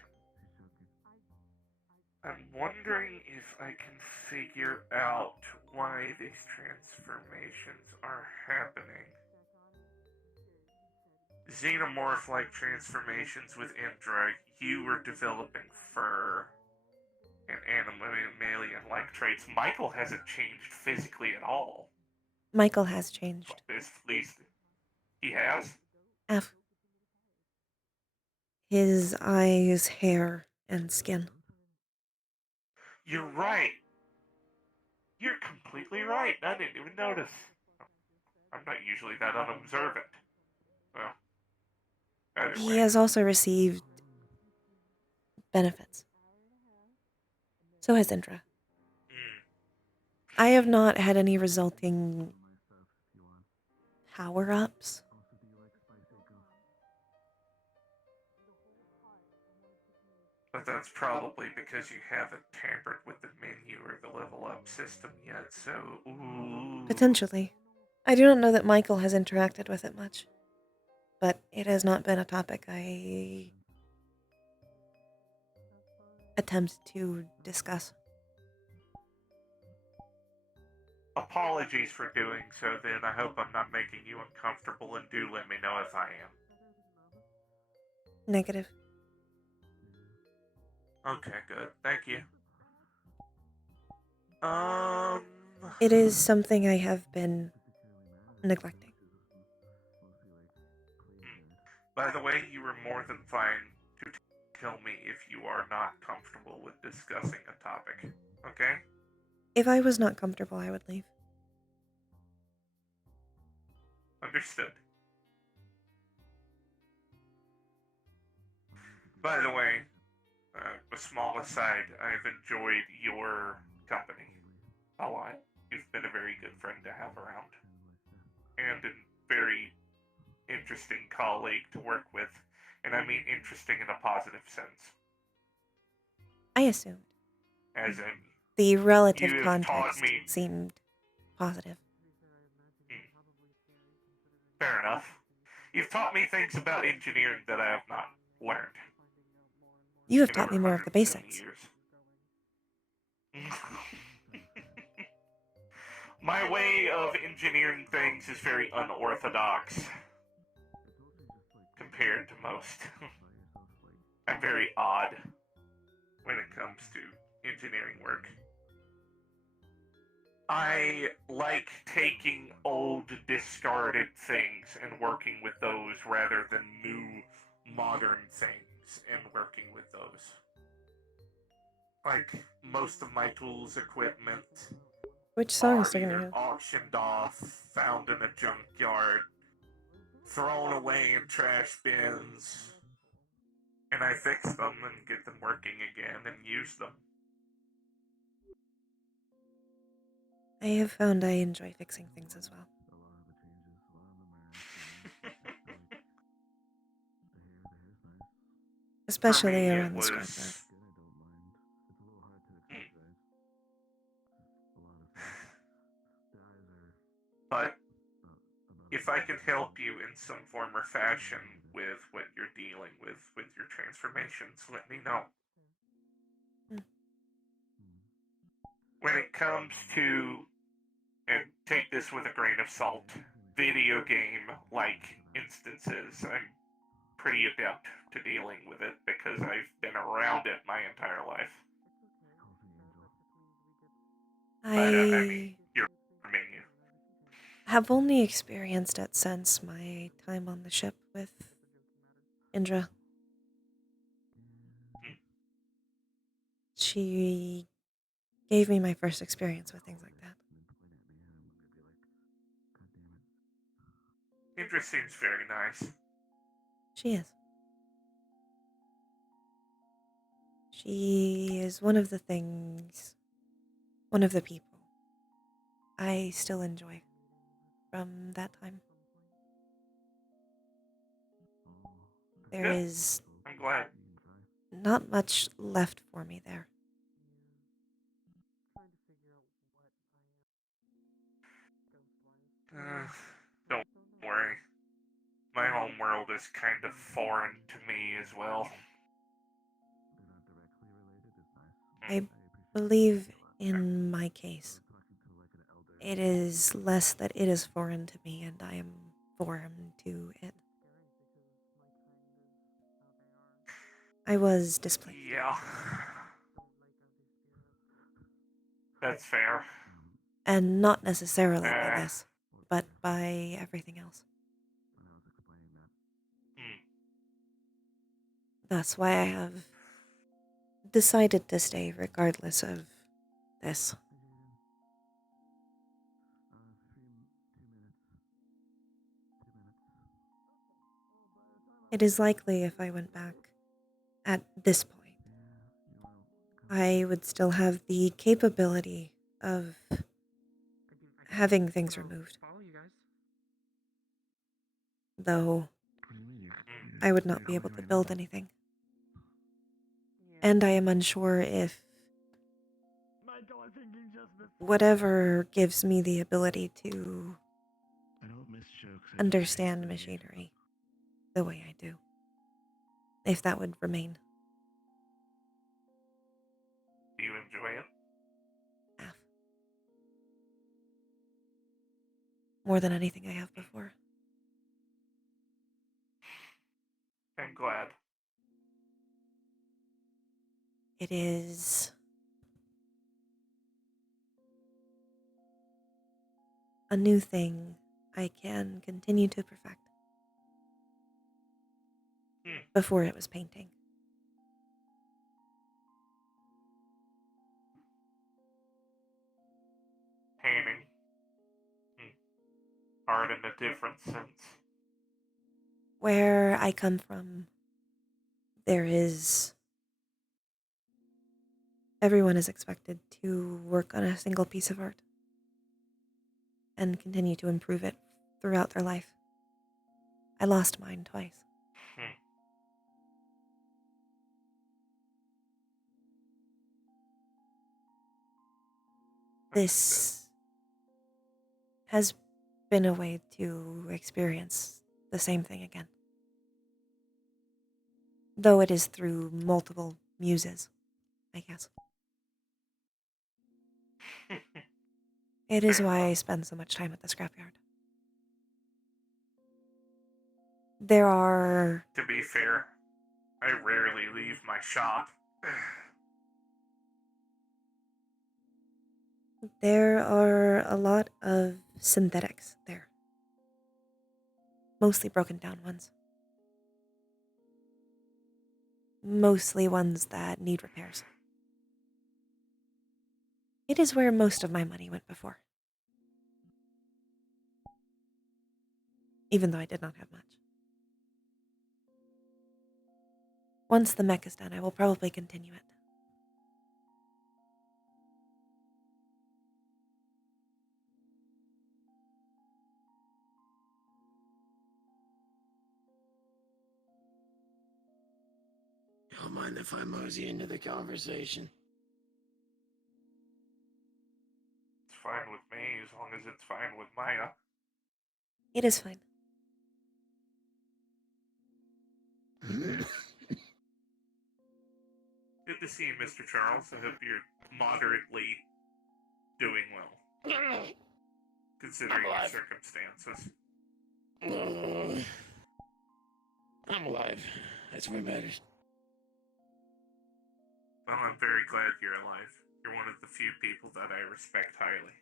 I'm wondering if I can figure out why these transformations are happening. Xenomorph-like transformations with Indra, you were developing fur and animalian-like traits. Michael hasn't changed physically at all. Michael has changed. At least he has? F. His eyes, hair, and skin. You're right. You're completely right. I didn't even notice. I'm not usually that unobservant. Well, either He way. has also received benefits. So has Indra. I have not had any resulting power-ups. But that's probably because you haven't tampered with the menu or the level up system yet, so ooh. Potentially. I do not know that Michael has interacted with it much. But it has not been a topic I attempt to discuss. Apologies for doing so then. I hope I'm not making you uncomfortable, and do let me know if I am. Negative. Okay, good. Thank you. It is something I have been neglecting. By the way, you were more than fine to tell me if you are not comfortable with discussing a topic. Okay? If I was not comfortable, I would leave. Understood. By the way, a small aside, I've enjoyed your company a lot. You've been a very good friend to have around. And a very interesting colleague to work with. And I mean interesting in a positive sense. I assumed. As in, the relative you have taught context me. seemed positive. Fair enough. You've taught me things about engineering that I have not learned. You have in taught over me more of the 170 basics. years. My way of engineering things is very unorthodox compared to most. I'm very odd when it comes to engineering work. I like taking old, discarded things and working with those rather than new, modern things and working with those. Like, most of my tools, equipment, Which songs are are gonna either have? auctioned off, found in a junkyard, thrown away in trash bins, and I fix them and get them working again and use them. I have found I enjoy fixing things as well. Especially around the scrapyard. But if I can help you in some form or fashion with what you're dealing with your transformations, let me know. When it comes to, and take this with a grain of salt, video game like instances, I'm pretty adept to dealing with it because I've been around it my entire life. I mean, you're menu. have only experienced it since my time on the ship with Indra. She gave me my first experience with things like that. Indra seems very nice. She is. She is one of the people I still enjoy from that time. There Good. is I'm glad. not much left for me there. Don't worry. My home world is kind of foreign to me as well. I believe in my case, it is less that it is foreign to me and I am foreign to it. I was displaced. Yeah. That's fair. And not necessarily by this, but by everything else. That's why I have decided to stay regardless of this. It is likely if I went back at this point, I would still have the capability of having things removed. Though I would not be able to build anything. And I am unsure if whatever gives me the ability to understand machinery the way I do, if that would remain. Do you enjoy it? More than anything I have before. I'm glad. It is a new thing I can continue to perfect. Before it was painting. Painting. Art in a different sense. Where I come from, everyone is expected to work on a single piece of art and continue to improve it throughout their life. I lost mine twice. This has been a way to experience the same thing again. Though it is through multiple muses, I guess. It is why I spend so much time at the scrapyard. There are... To be fair, I rarely leave my shop. There are a lot of synthetics there. Mostly broken down ones. Mostly ones that need repairs. It is where most of my money went before. Even though I did not have much. Once the mech is done, I will probably continue it. Don't mind if I mosey into the conversation. It's fine with me as long as it's fine with Meja. It is fine. Good to see you, Mr. Charles. I hope you're moderately doing well. Considering your circumstances. I'm alive. That's what matters. Well, I'm very glad you're alive. You're one of the few people that I respect highly.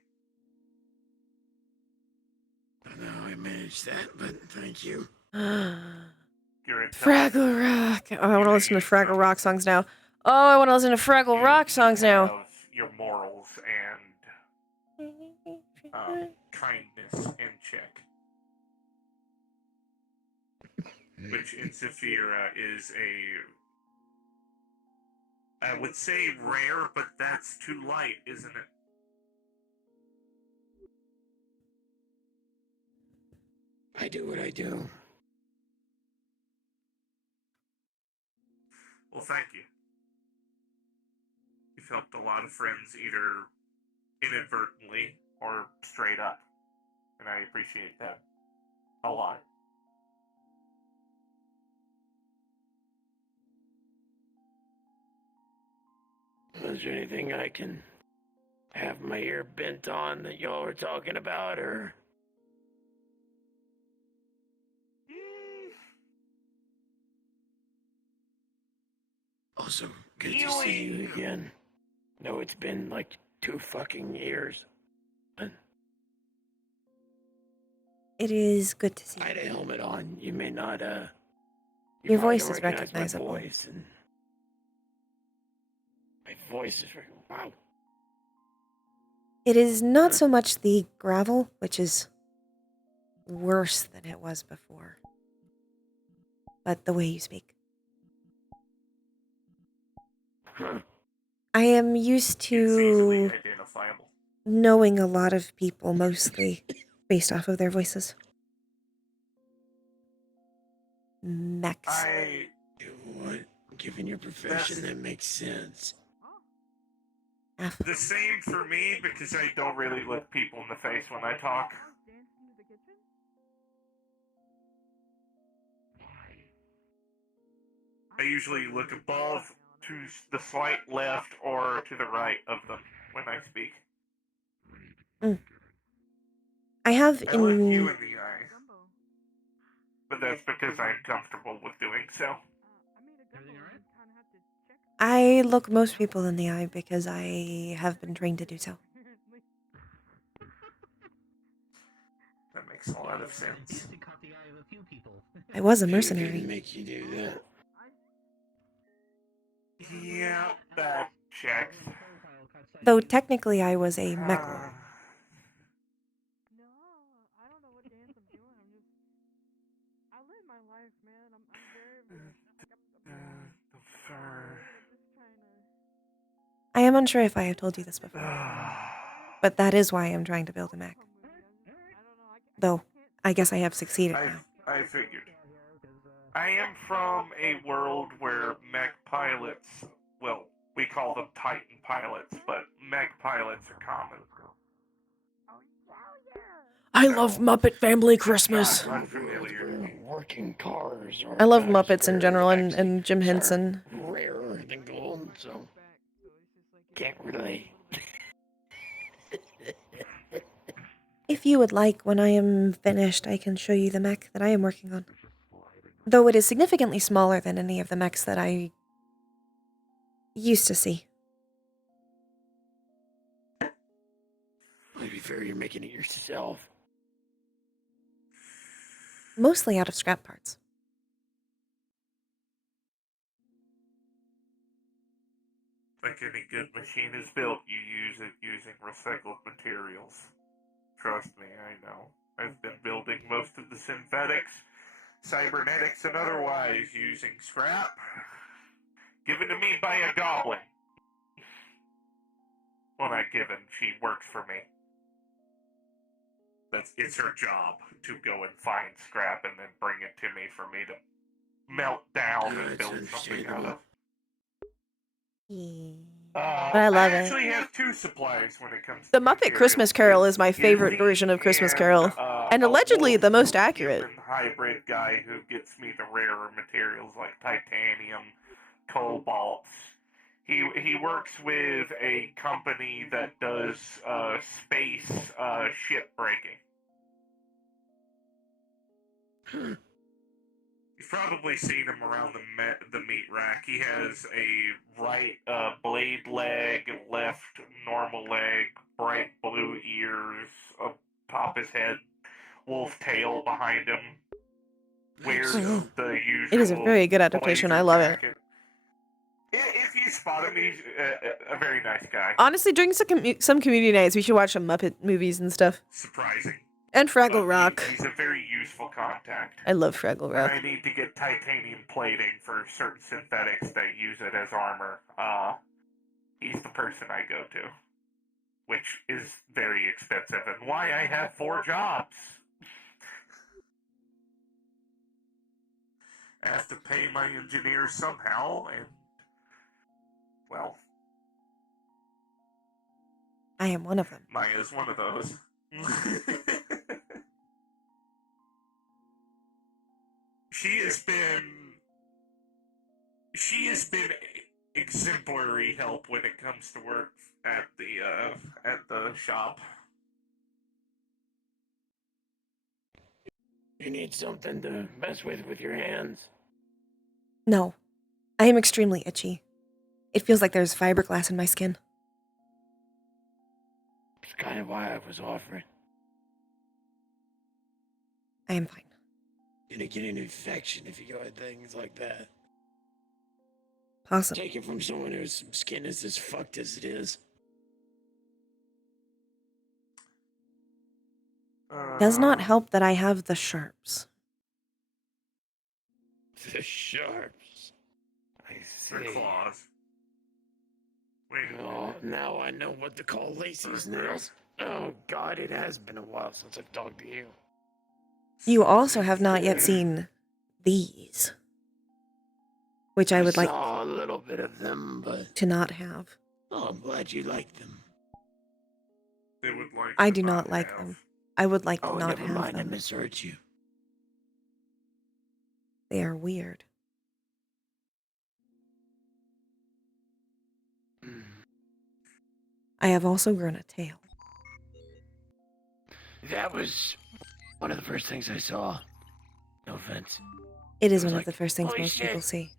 I don't know how I managed that, but thank you. Fraggle Rock. Oh, I want to listen to Fraggle Rock songs now. Oh, I want to listen to Fraggle Rock songs now. Have your morals and kindness in check. Which in Zephyra is I would say rare, but that's too light, isn't it? I do what I do. Well, thank you. You've helped a lot of friends either inadvertently or straight up. And I appreciate that a lot. Is there anything I can have my ear bent on that y'all were talking about, or? Also, good to see you again. No, it's been like 2 fucking years. It is good to see I had a helmet on. You may not, Your voice probably is don't recognize recognizable. My voice, and my voice is wow. It is not so much the gravel, which is worse than it was before, but the way you speak. I am used to Identifiable. knowing a lot of people, mostly based off of their voices. Mechs. What? Given your profession, that makes sense. The same for me, because I don't really look people in the face when I talk. I usually look above, to the slight left, or to the right of them when I speak. I have I look you in the eye. But that's because I'm comfortable with doing so. I look most people in the eye because I have been trained to do so. That makes a lot of sense. I was a Few mercenary. didn't make you do that. Yeah, that checks. Though technically I was a mech lord. I am unsure if I have told you this before, but that is why I'm trying to build a mech. Though, I guess I have succeeded now. I figured. I am from a world where mech pilots, well, we call them Titan pilots, but mech pilots are common. I love Muppet Family Christmas. Unfamiliar. Working cars. I love Muppets in general and Jim Henson. Rarer than gold, so can't relate. If you would like, when I am finished, I can show you the mech that I am working on. Though it is significantly smaller than any of the mechs that I used to see. To be fair, you're making it yourself. Mostly out of scrap parts. Like any good machine is built, you use it using recycled materials. Trust me, I know. I've been building most of the synthetics, cybernetics, and otherwise using scrap given to me by a goblin. Well, not given, she works for me. It's her job to go and find scrap and then bring it to me for me to melt down and build something out of. But I love I it. actually have 2 suppliers when it comes to The Muppet Christmas Carol is my favorite version of Christmas Carol, and allegedly the most accurate. Human hybrid guy who gets me the rarer materials like titanium, cobalts. He works with a company that does space ship breaking. You've probably seen him around the meat rack. He has a right blade leg, left normal leg, bright blue ears, atop his head, wolf tail behind him. Wears Mhm. the usual. It is a very good adaptation. I blazer love it. jacket. If you spot him, he's a very nice guy. Honestly, during some community nights, we should watch some Muppet movies and stuff. Surprising. And Fraggle Rock. He's a very useful contact. I love Fraggle Rock. And I need to get titanium plating for certain synthetics that use it as armor. He's the person I go to, which is very expensive, and why I have 4 jobs. I have to pay my engineers somehow, and, well, I am one of them. Maya's one of those. She has been exemplary help when it comes to work at the shop. You need something to mess with your hands. No. I am extremely itchy. It feels like there's fiberglass in my skin. It's kind of why I was offering. I am fine. You're gonna get an infection if you go at things like that. Possibly. Take it from someone whose skin is as fucked as it is. Does not help that I have the sharps. The sharps. I see. Her claws. Wait. Oh, now I know what to call Lacey's nails. Oh God, it has been a while since I've talked to you. You also have not yet seen these. Which I would like saw a little bit of them, but to not have. oh, I'm glad you like them. They would like. I do not like them. I would like to Oh, not never have mind. I them. misheard you. They are weird. I have also grown a tail. That was one of the first things I saw. No offense. It is I was one like, of the first things "Holy most shit, people see.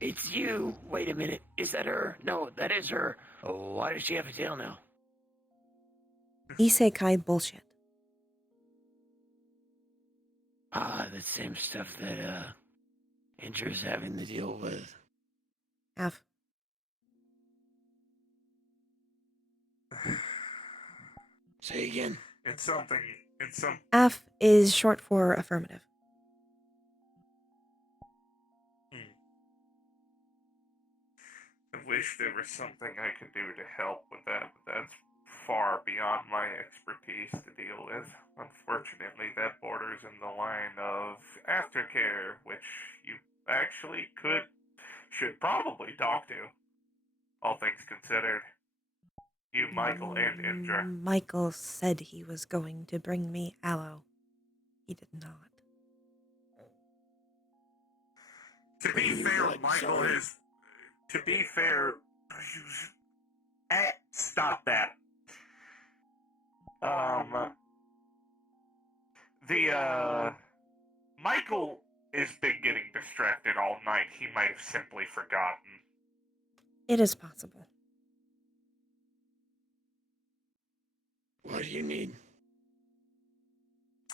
It's you. Wait a minute. Is that her? No, that is her. Oh, why does she have a tail now? Isekai bullshit. Ah, the same stuff that Indra's having to deal with. Have. Say again. It's something. It's some. F is short for affirmative. I wish there was something I could do to help with that, but that's far beyond my expertise to deal with. Unfortunately, that borders in the line of aftercare, which you actually should probably talk to, all things considered. You, Michael, and Indra. Michael said he was going to bring me aloe. He did not. To be fair, Michael is. To be fair, stop that. Michael has been getting distracted all night. He might have simply forgotten. It is possible. What do you need?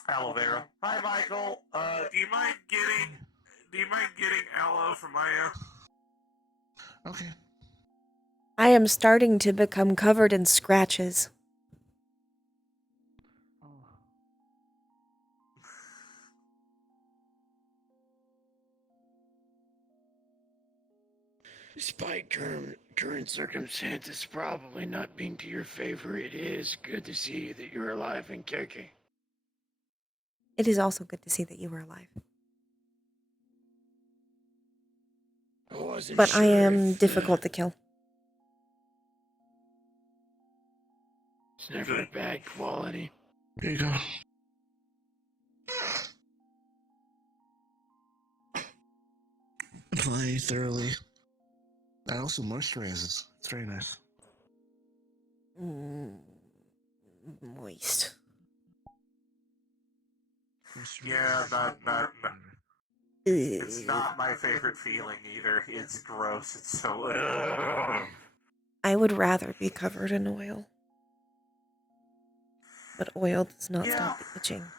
Aloe vera. Hi, Michael. Do you mind getting aloe for Maya? Okay. I am starting to become covered in scratches. Despite current circumstances probably not being to your favor, it is good to see that you're alive and kicking. It is also good to see that you were alive. But I am difficult to kill. It's never a bad quality. Here you go. Apply thoroughly. That also moisturizes. It's very nice. Moist. Yeah, not. It's not my favorite feeling either. It's gross. It's so. I would rather be covered in oil. But oil does not Yeah. stop the itching.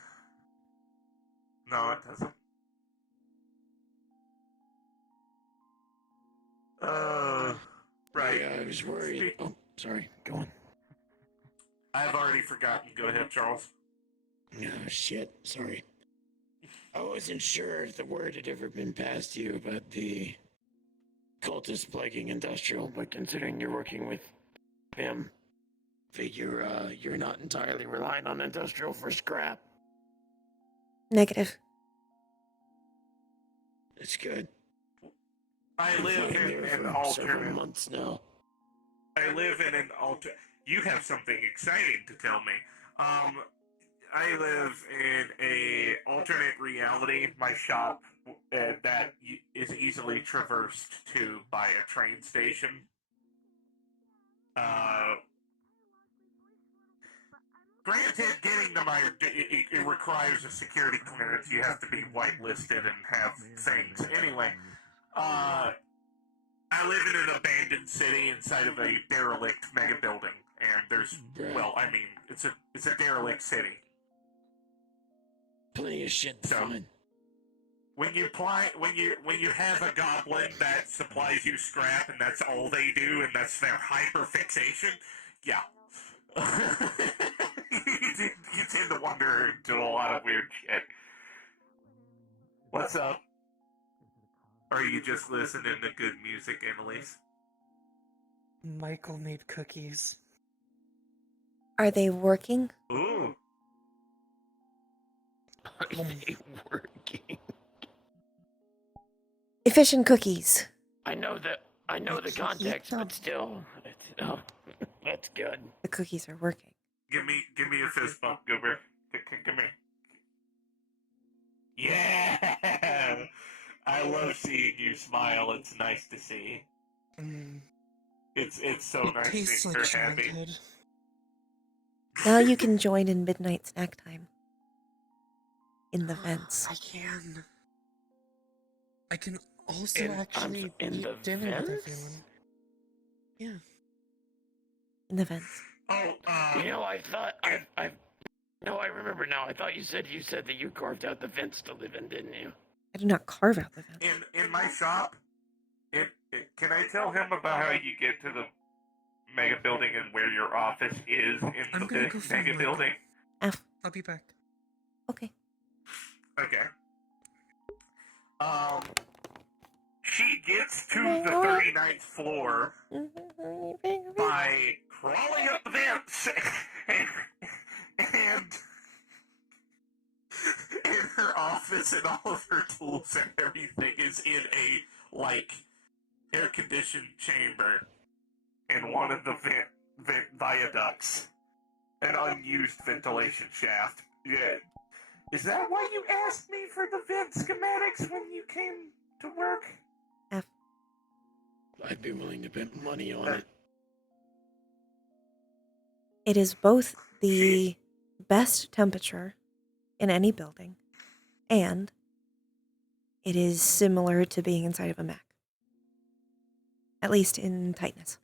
No, it doesn't. Right. Yeah, I was worried. Oh, sorry. Go on. I've already forgotten. Go ahead, Charles. Oh, shit. Sorry. I wasn't sure if the word had ever been passed to you about the cultist plaguing industrial, but considering you're working with him, figure you're not entirely relying on industrial for scrap. Negative. It's good. I I've live been in there an for several alternate. months now. I live in an alternate. You have something exciting to tell me. I live in a alternate reality. My shop that is easily traversed to by a train station. Granted, getting to my it requires a security clearance. You have to be whitelisted and have things. Anyway, I live in an abandoned city inside of a derelict mega building, and there's it's a derelict city. Plenty of shit to find. When you have a goblin that supplies you scrap and that's all they do and that's their hyper fixation, yeah. you tend to wander into a lot of weird shit. What's up? Are you just listening to good music, Annalise? Michael made cookies. Are they working? Ooh. Are they working? Efficient cookies. I know the context, but still, that's good. The cookies are working. Give me a fist bump, Goober. Come here. Yeah! I love seeing you smile. It's nice to see. It's so nice Tastes seeing like her happy. childhood. Now you can join in midnight snack time. In the vents. I can also actually eat dinner with everyone. Yeah. In the vents. I remember now. I thought you said that you carved out the vents to live in, didn't you? I do not carve out the vents. In my shop, can I tell him about how you get to the mega building and where your office is in the mega building? I'll be back. Okay. Okay. She gets to the 39th floor by crawling up the vents and in her office and all of her tools and everything is in a air-conditioned chamber in one of the vent viaducts, an unused ventilation shaft. Yeah. Is that why you asked me for the vent schematics when you came to work? I'd be willing to bet money on it. It is both the best temperature in any building, and it is similar to being inside of a Mac. At least in tightness.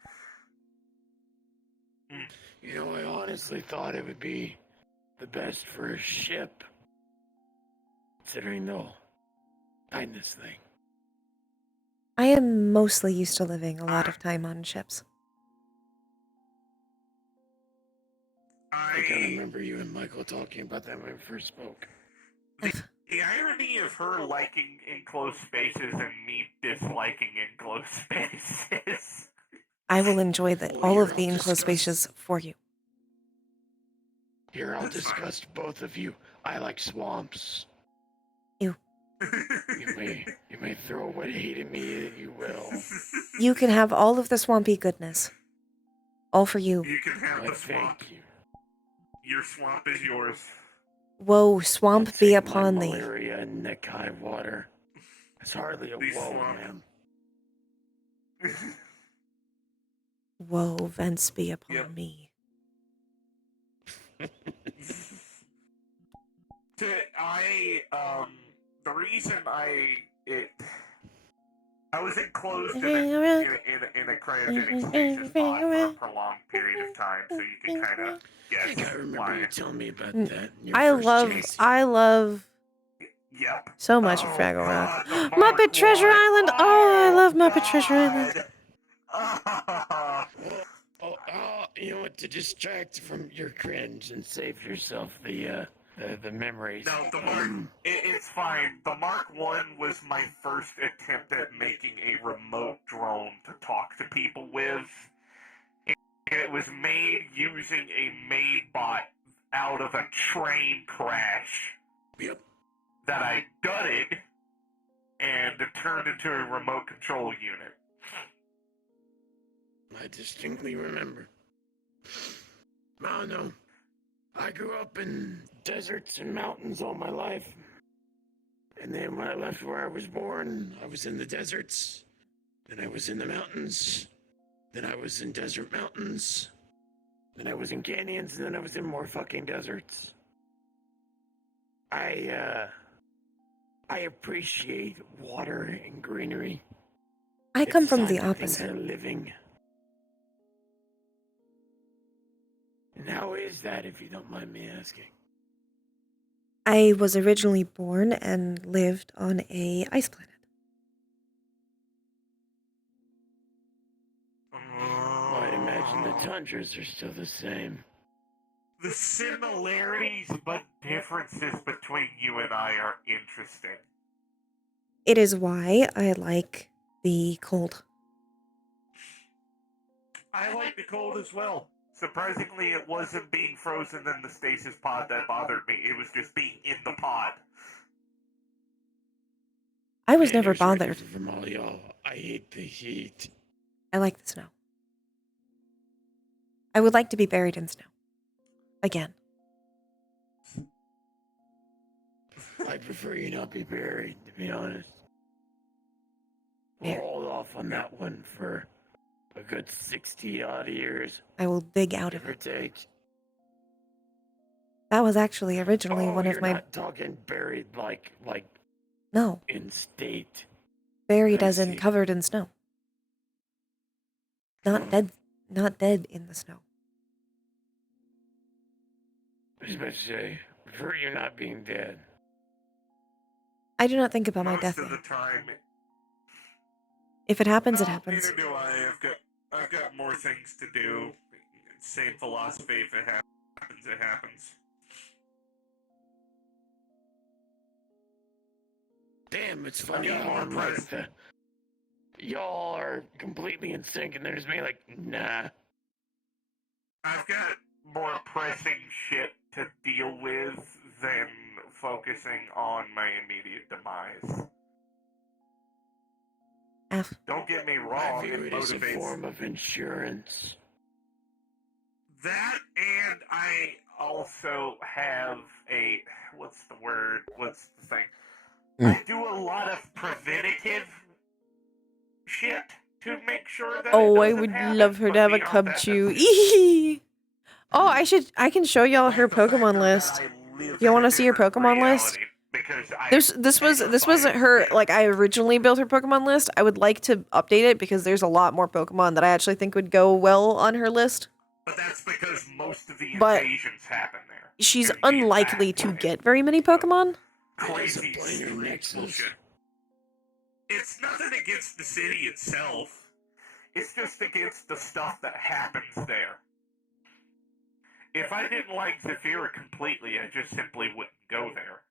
I honestly thought it would be the best for a ship, considering the tightness thing. I am mostly used to living a lot of time on ships. I can remember you and Michael talking about that when we first spoke. The irony of her liking enclosed spaces and me disliking enclosed spaces. I will enjoy all of the enclosed spaces for you. Here, I'll disgust both of you. I like swamps. Ew. You may throw what hate at me that you will. You can have all of the swampy goodness. All for you. You can have the swamp. Your swamp is yours. Woe, swamp be upon thee. Malaria and neck high water. It's hardly a woe, man. Woe, vents be upon me. The reason I was enclosed in a cryogenic stasis pod for a prolonged period of time, so you can kind of I guess think I remember why. you telling me about Mm, that. In your I first love, chase. I love Yep. so much of Oh, Fraggle God, Rock. the Mark Muppet Treasure One. Island! Oh, I love Muppet Treasure Island. You know what? To distract from your cringe and save yourself the memories. No, the Mark. It's fine. The Mark One was my first attempt at making a remote drone to talk to people with. And it was made using a Maidbot out of a train crash. Yep. That I gutted and turned into a remote control unit. I distinctly remember. I don't know. I grew up in deserts and mountains all my life. And then when I left where I was born, I was in the deserts. Then I was in the mountains. Then I was in desert mountains. Then I was in canyons. And then I was in more fucking deserts. I appreciate water and greenery. I come It's from a the sign that things opposite. are living. And how is that, if you don't mind me asking? I was originally born and lived on a ice planet. I'd imagine the tundras are still the same. The similarities but differences between you and I are interesting. It is why I like the cold. I like the cold as well. Surprisingly, it wasn't being frozen in the stasis pod that bothered me. It was just being in the pod. I was Man, never here's what I bothered. differ from all y'all. I hate the heat. I like the snow. I would like to be buried in snow. Again. I prefer you not be buried, to be honest. Fair. We'll hold off on that one for a good 60-odd years. I will dig out of Give or it. take. That was actually originally one you're of my... not talking buried like No. in state. Buried I as in see. covered in snow. Not dead in the snow. I was about to say, prefer you not being dead. I do not think about my Most death of now. the time, If it happens, it well, happens. neither do I. I've got more things to do. Same philosophy. If it happens, it happens. Damn, it's funny I've got how more I'm like press. y'all are completely in sync, and there's me like, nah. I've got more pressing shit to deal with than focusing on my immediate demise. F. Don't get me I wrong, view it it as a motivates form of insurance. that, and I also have a what's the word? What's the thing? I do a lot of preventative shit to make sure that Oh, it I doesn't would happen, love her but to have a beyond cub that, chew. that's it. Eehee. Oh, I can show y'all her Pokemon list. Do you want to see her Pokemon list? Because I This was her, like, I originally built her Pokemon list. I would like to update it because there's a lot more Pokemon that I actually think would go well on her list. But that's because most of the But invasions happen there. she's And the unlikely attacks to and get very many Pokemon. crazy street bullshit. It's nothing against the city itself. It's just against the stuff that happens there. If I didn't like Zephyra completely, I just simply wouldn't go there.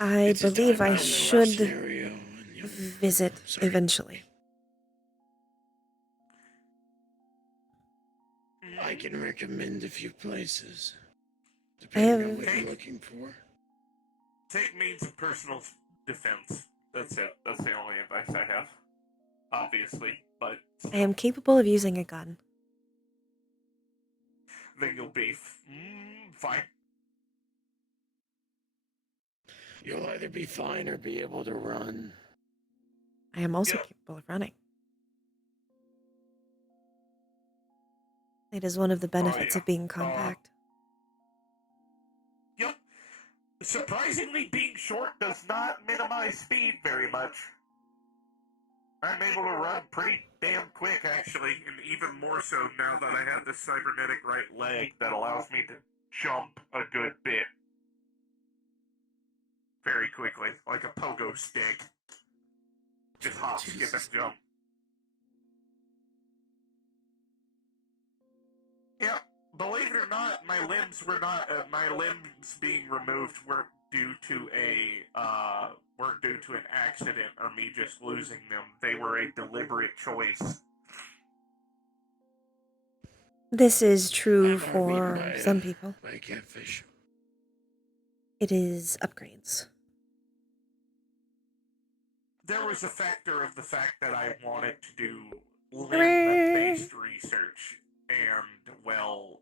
I believe I die-down should scenario, and visit eventually. I can recommend a few places, I depending on have... what you're looking for. Take means of personal defense. That's it. That's the only advice I have. Obviously, but I am capable of using a gun. then you'll be fine. You'll either be fine or be able to run. I am also capable of running. It is one of the benefits of being compact. Yep. Surprisingly, being short does not minimize speed very much. I'm able to run pretty damn quick, actually, and even more so now that I have this cybernetic right leg that allows me to jump a good bit. Very quickly, like a pogo stick. Just hop, skip, and jump. Yeah, believe it or not, my limbs were not. My limbs being removed weren't due to an accident or me just losing them. They were a deliberate choice. This is true for some people. By catfish. It is upgrades. There was a factor of the fact that I wanted to do limb-based research, and, well,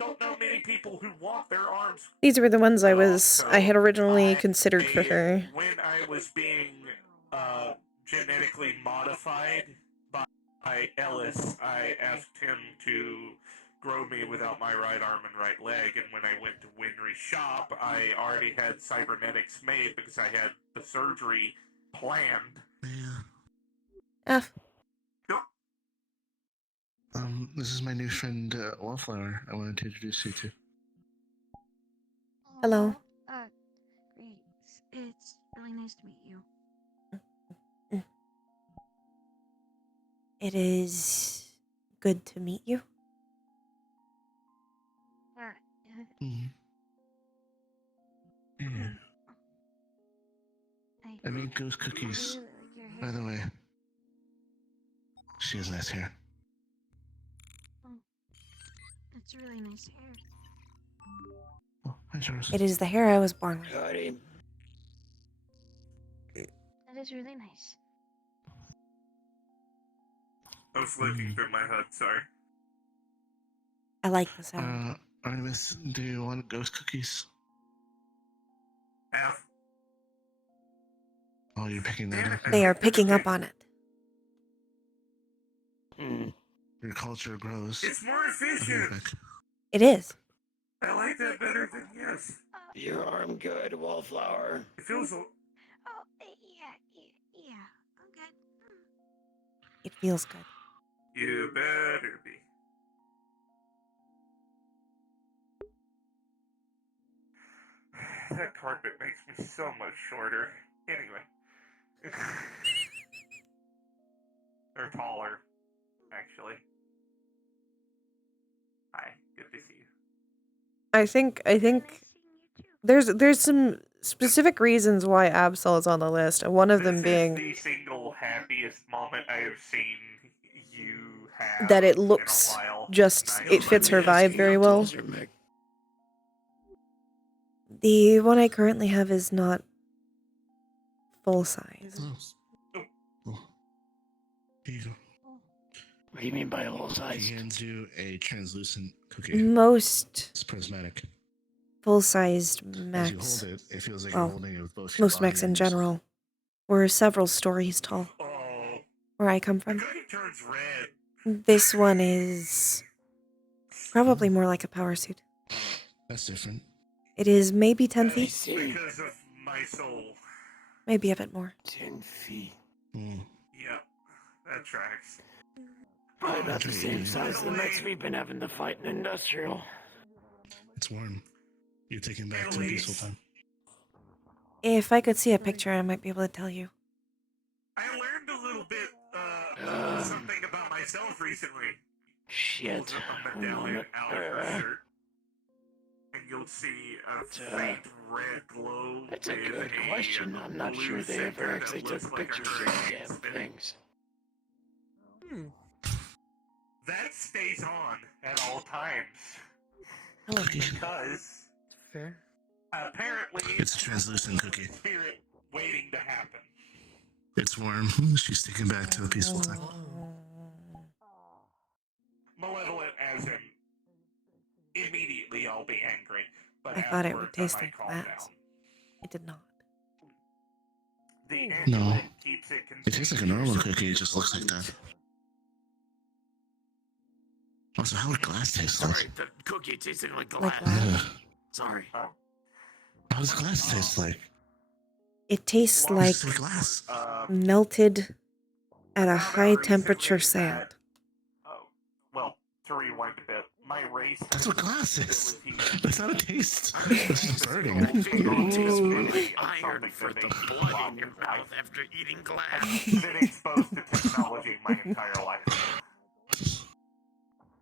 don't know many people who want their arms. These were the ones I had originally considered for her. When I was being genetically modified by Ellis, I asked him to grow me without my right arm and right leg, and when I went to Winry's shop, I already had cybernetics made because I had the surgery planned. F. This is my new friend, Wallflower. I wanted to introduce you to. Hello. Great. It's really nice to meet you. It is good to meet you. I made ghost cookies. By the way, she has nice hair. It's really nice hair. Oh, hi, Charles. It is the hair I was born with. That is really nice. I was looking through my HUD, sorry. I like the sound. Artemis, do you want ghost cookies? F. Oh, you're picking that up? They are picking up on it. Your culture grows. It's more efficient. It is. I like that better than yes. Your arm good, Wallflower. It feels Yeah, I'm good. It feels good. You better be. That carpet makes me so much shorter. Anyway. Or taller, actually. Hi, good to see you. I think there's some specific reasons why Absol is on the list, and one of them being the single happiest moment I have seen you have that it in a looks while. just it fits her vibe very well. The one I currently have is not full size. Here you go. What do you mean by full size? He hands you a translucent cookie. Most It's prismatic. full-sized As you mechs, hold it, it feels like you're holding it with both your most body mechs in and your soul. general, were several stories tall. Where I come from. Cookie turns red. This one is probably more like a power suit. That's different. It is maybe 10 feet. Because of my soul. Maybe a bit more. 10 feet. Yep, that tracks. Probably about the same size as the mechs we've been having to fight in Industrial. It's warm. You're taking back to a peaceful time. If I could see a picture, I might be able to tell you. I learned a little bit, something about myself recently. Shit. Pulls up a medallion out of her shirt. And you'll see a faint red glow. That's a good question. I'm not sure they ever actually took pictures of these damn things. That stays on at all times. Because fair. Apparently It's a translucent cookie. Spirit waiting to happen. It's warm. She's taking back to a peaceful time. Malevolent as in immediately I'll be angry. But I thought it would afterwards taste I like might calm that. down. It did not. The No. amulet keeps it It tastes like a normal cookie. It just looks like that. Also, how would glass taste like? Sorry, the cookie tasting like Like glass. that. Sorry. How does glass taste like? It tastes Well, like Tastes like glass. melted at a Found out high temperature recently sand. that- well, to rewind a bit, my race. That's what glass is. That's not a taste. Very That's just burning. Iron for the blood in your mouth after eating glass. I've been exposed to technology my entire life.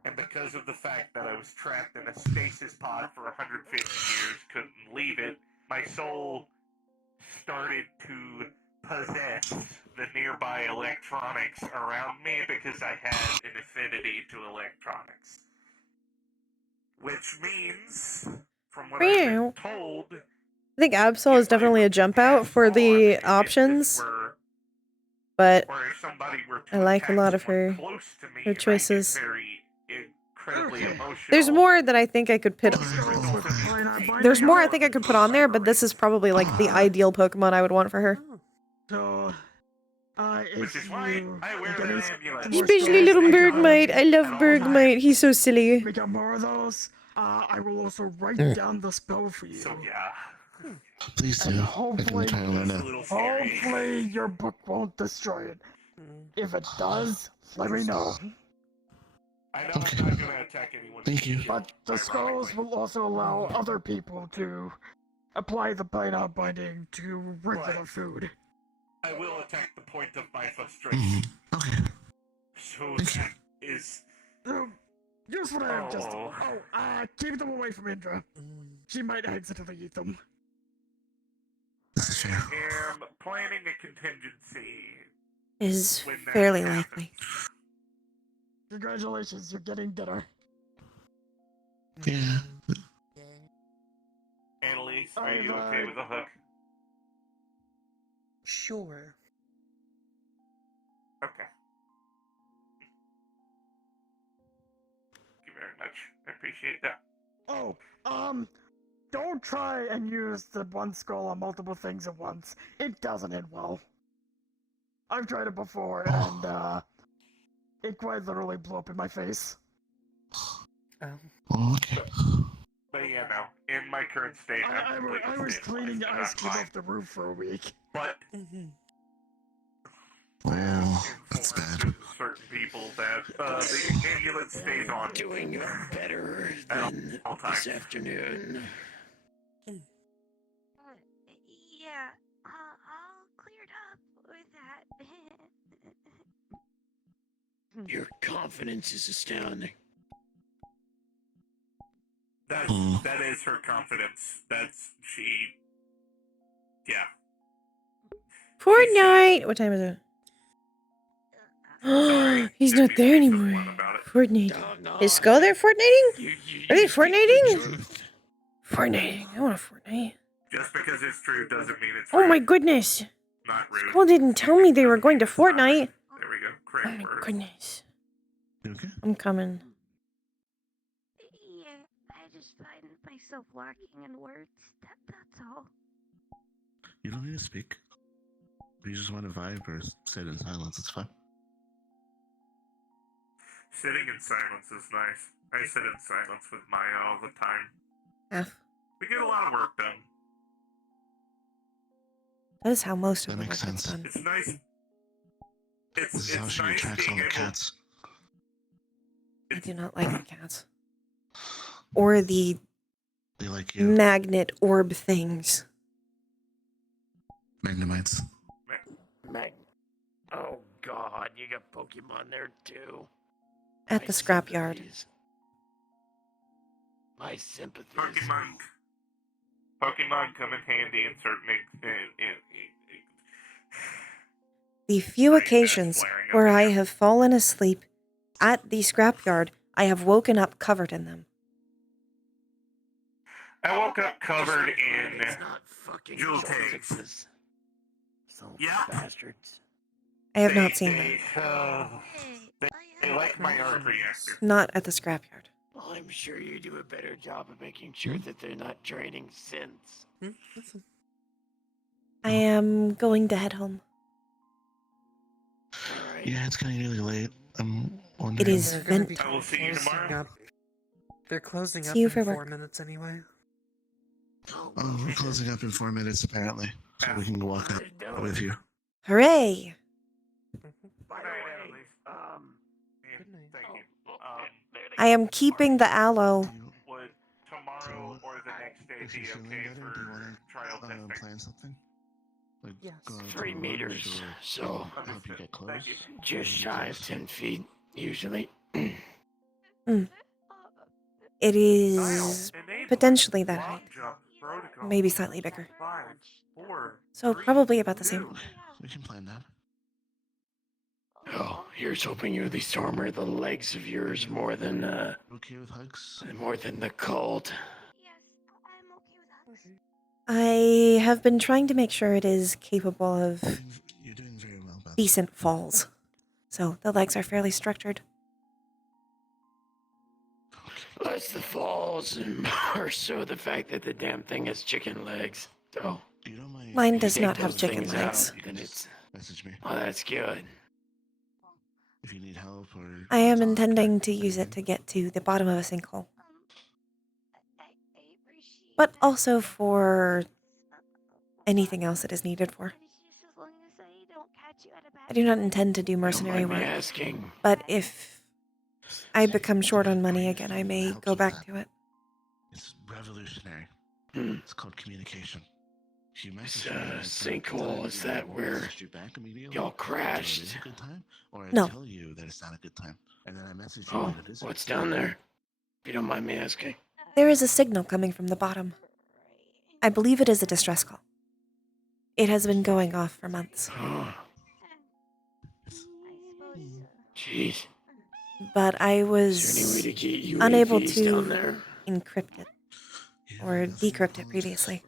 And because of the fact that I was trapped in a stasis pod for 150 years, couldn't leave it, my soul started to possess the nearby electronics around me because I had an affinity to electronics. Which means, from what I've been told, I think Absol is definitely a jump out for the options, but I like a lot of her choices. There's more that I think I could put. There's more I think I could put on there, but this is probably like the ideal Pokemon I would want for her. So, which is why I wear the amulet. Especially little Bergmite. I love Bergmite. He's so silly. We got more of those. I will also write down the spell for you. So yeah. Please do. I can try and learn it. Hopefully your book won't destroy it. If it does, let me know. I know I'm not gonna attack anyone. Thank you. But the skulls will also allow other people to apply the pineapple binding to regular food. I will attack the point of my frustration. Okay. So that is. Here's what I have just. Keep them away from Indra. She might accidentally eat them. This is fair. I am planning a contingency. Is when that fairly happens. likely. Congratulations, you're getting dinner. Yeah. Annalise, are you okay with a hook? Sure. Okay. Thank you very much. I appreciate that. Oh, don't try and use the one skull on multiple things at once. It doesn't end well. I've tried it before, and, it quite literally blew up in my face. Okay. But yeah, no. In my current state, I was cleaning the ice cube off the roof for a week. But Oh, that's bad. certain people that the amulet stays on. Doing better than this afternoon. Yeah, all cleared up with that. Your confidence is astounding. That is her confidence. Yeah. Fortnite! What time is it? He's not there anymore. Fortnite. Is Skull there Fortniting? Are they Fortniting? Fortniting. I want a Fortnite. Just because it's true doesn't mean it's Oh my goodness. not rude. Skull didn't tell me they were going to Fortnite. There we go. Oh Correct my word. goodness. You okay? I'm coming. Yeah, I just find myself lacking in words. That's all. You don't need to speak. You just want to vibe or sit in silence. It's fine. Sitting in silence is nice. I sit in silence with Maya all the time. F. We get a lot of work done. That is how most of That the work makes gets sense. done. It's nice. This is how It's she nice attracts all being the able. cats. I do not like the cats. Or the They like you. magnet orb things. Magnemites. Oh God, you got Pokemon there too. At the scrapyard. My sympathies. Pokemon come in handy in certain. The few occasions where I have fallen asleep at the scrapyard, I have woken up covered in them. I woke up covered in jewel Jewel tags. So Yeah. bastards. I have not seen them. They like my arc reactor. Not at the scrapyard. Well, I'm sure you do a better job of making sure that they're not draining synths. I am going to head home. Yeah, it's getting really late. I'm wondering. It is They're gonna be vent. I will see you closing tomorrow. up. They're closing See up you in for 4 work. minutes anyway. Oh, we're closing up in 4 minutes apparently, so we can walk out with you. Hooray! I am keeping the aloe. Would tomorrow or the next day be okay for trial testing? Plan something? Like, Yes. go out to 3 lunch meters, or so help you get close. just shy of 10 feet, usually. It is potentially that height. Maybe slightly bigger. So probably about the same. We can plan that. Oh, here's hoping you're the stormer the legs of yours more than, Okay with hugs? more than the cold. I have been trying to make sure it is capable of You're doing very well, Beth. decent falls. So the legs are fairly structured. Less the falls and more so the fact that the damn thing has chicken legs. So, You don't mind Mine if does you not take have those chicken things legs. out, then it's, message me oh, that's good. if you need help or I am intending to use it to get to the bottom of a sinkhole. But also for anything else it is needed for. I do not intend to do mercenary Don't mind me work. asking. But if I become short on money again, I may go back to it. It's revolutionary. Hmm. It's called communication. If you This, message me, I sinkhole, is that where message you back immediately, y'all I tell you crashed? It's a good time, or I No. tell you that it's not a good time, and then I message you Oh, when it is. what's down there? If you don't mind me asking. There is a signal coming from the bottom. I believe it is a distress call. It has been going off for months. Oh. Jeez. But I Is there any way was to get unable UAVs down to there? encrypt it or decrypt it previously.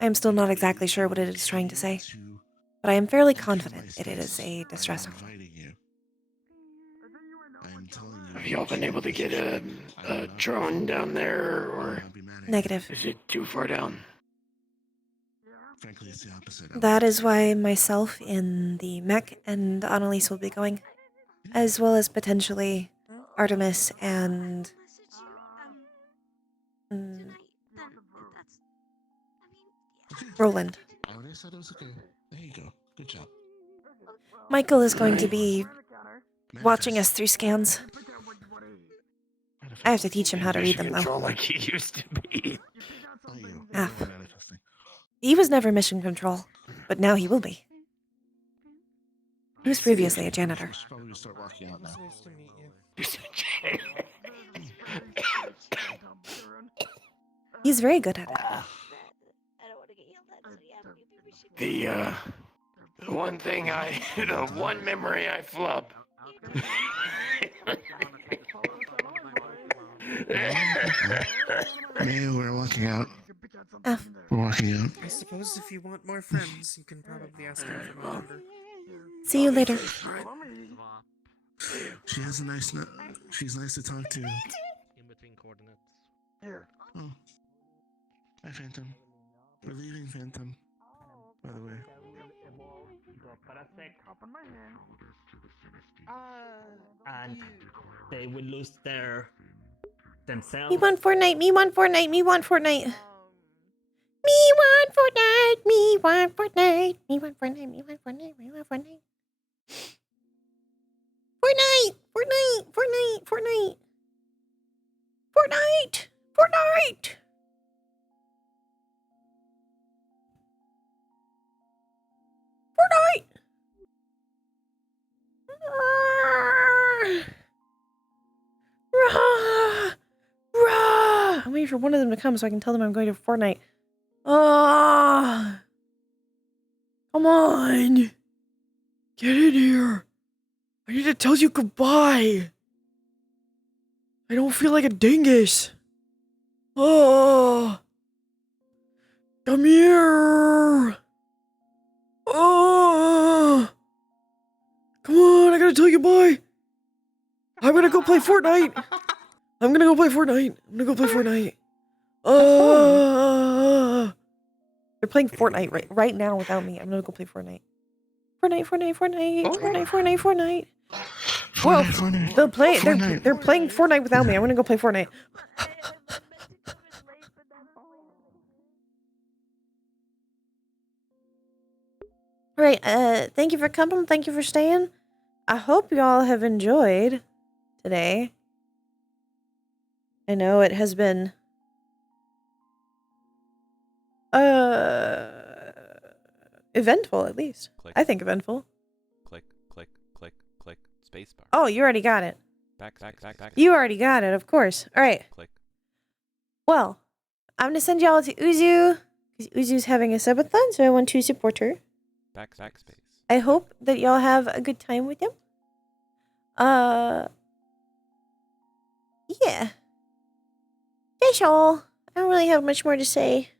I am still not exactly sure what it is trying to say, but I am fairly confident it is a distress call. Have y'all been able to get a drone down there, or Negative. is it too far down? Frankly, it's the opposite. That is why myself in the mech and Annalise will be going, as well as potentially Artemis and Roland. I already said it was okay. There you go. Good job. Michael is going to be watching us through scans. I have to teach him how to read them, Control though. like he used to be. Ah. He was never mission control, but now he will be. He was previously a janitor. Probably start walking out now. He's very good at it. The one thing the one memory I flub. Meja, we're walking out. Ah. We're walking out. I suppose if you want more friends, you can probably ask him for my number. See you later. She has a nice. She's nice to talk to. In between coordinates. Here. Oh. Hi, Phantom. We're leaving, Phantom. By the way. And they will lose themselves. Me want Fortnite, me want Fortnite, me want Fortnite. Me want Fortnite, me want Fortnite, me want Fortnite, me want Fortnite, me want Fortnite. Fortnite, Fortnite, Fortnite, Fortnite. Fortnite, Fortnite. Fortnite. Rah! Rah! I'm waiting for one of them to come so I can tell them I'm going to Fortnite. Ah! Come on! Get in here! I need to tell you goodbye! I don't feel like a dingus! Oh! Come here! Oh! Come on, I gotta tell you bye! I'm gonna go play Fortnite! I'm gonna go play Fortnite! They're playing Fortnite right now without me. I'm gonna go play Fortnite. Fortnite. Well, they're playing Fortnite without me. I'm gonna go play Fortnite. Right, thank you for coming, thank you for staying. I hope y'all have enjoyed today. I know it has been eventful, at least. Click. I think eventful. Click, click, click, click, spacebar. Oh, you already got it. Back. You already got it, of course. Alright. Click. Well, I'm gonna send y'all to Uzu, because Uzu's having a subathon, so I want to support her. Backspace. I hope that y'all have a good time with him. Yeah. That's all. I don't really have much more to say.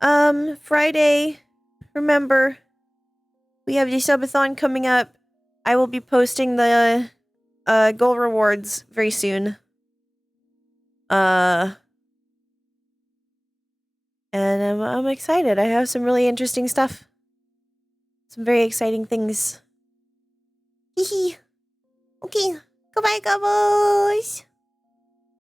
Friday, remember, we have the subathon coming up. I will be posting the goal rewards very soon. And I'm excited. I have some really interesting stuff. Some very exciting things. Hee hee. Okay. Goodbye, Gobos.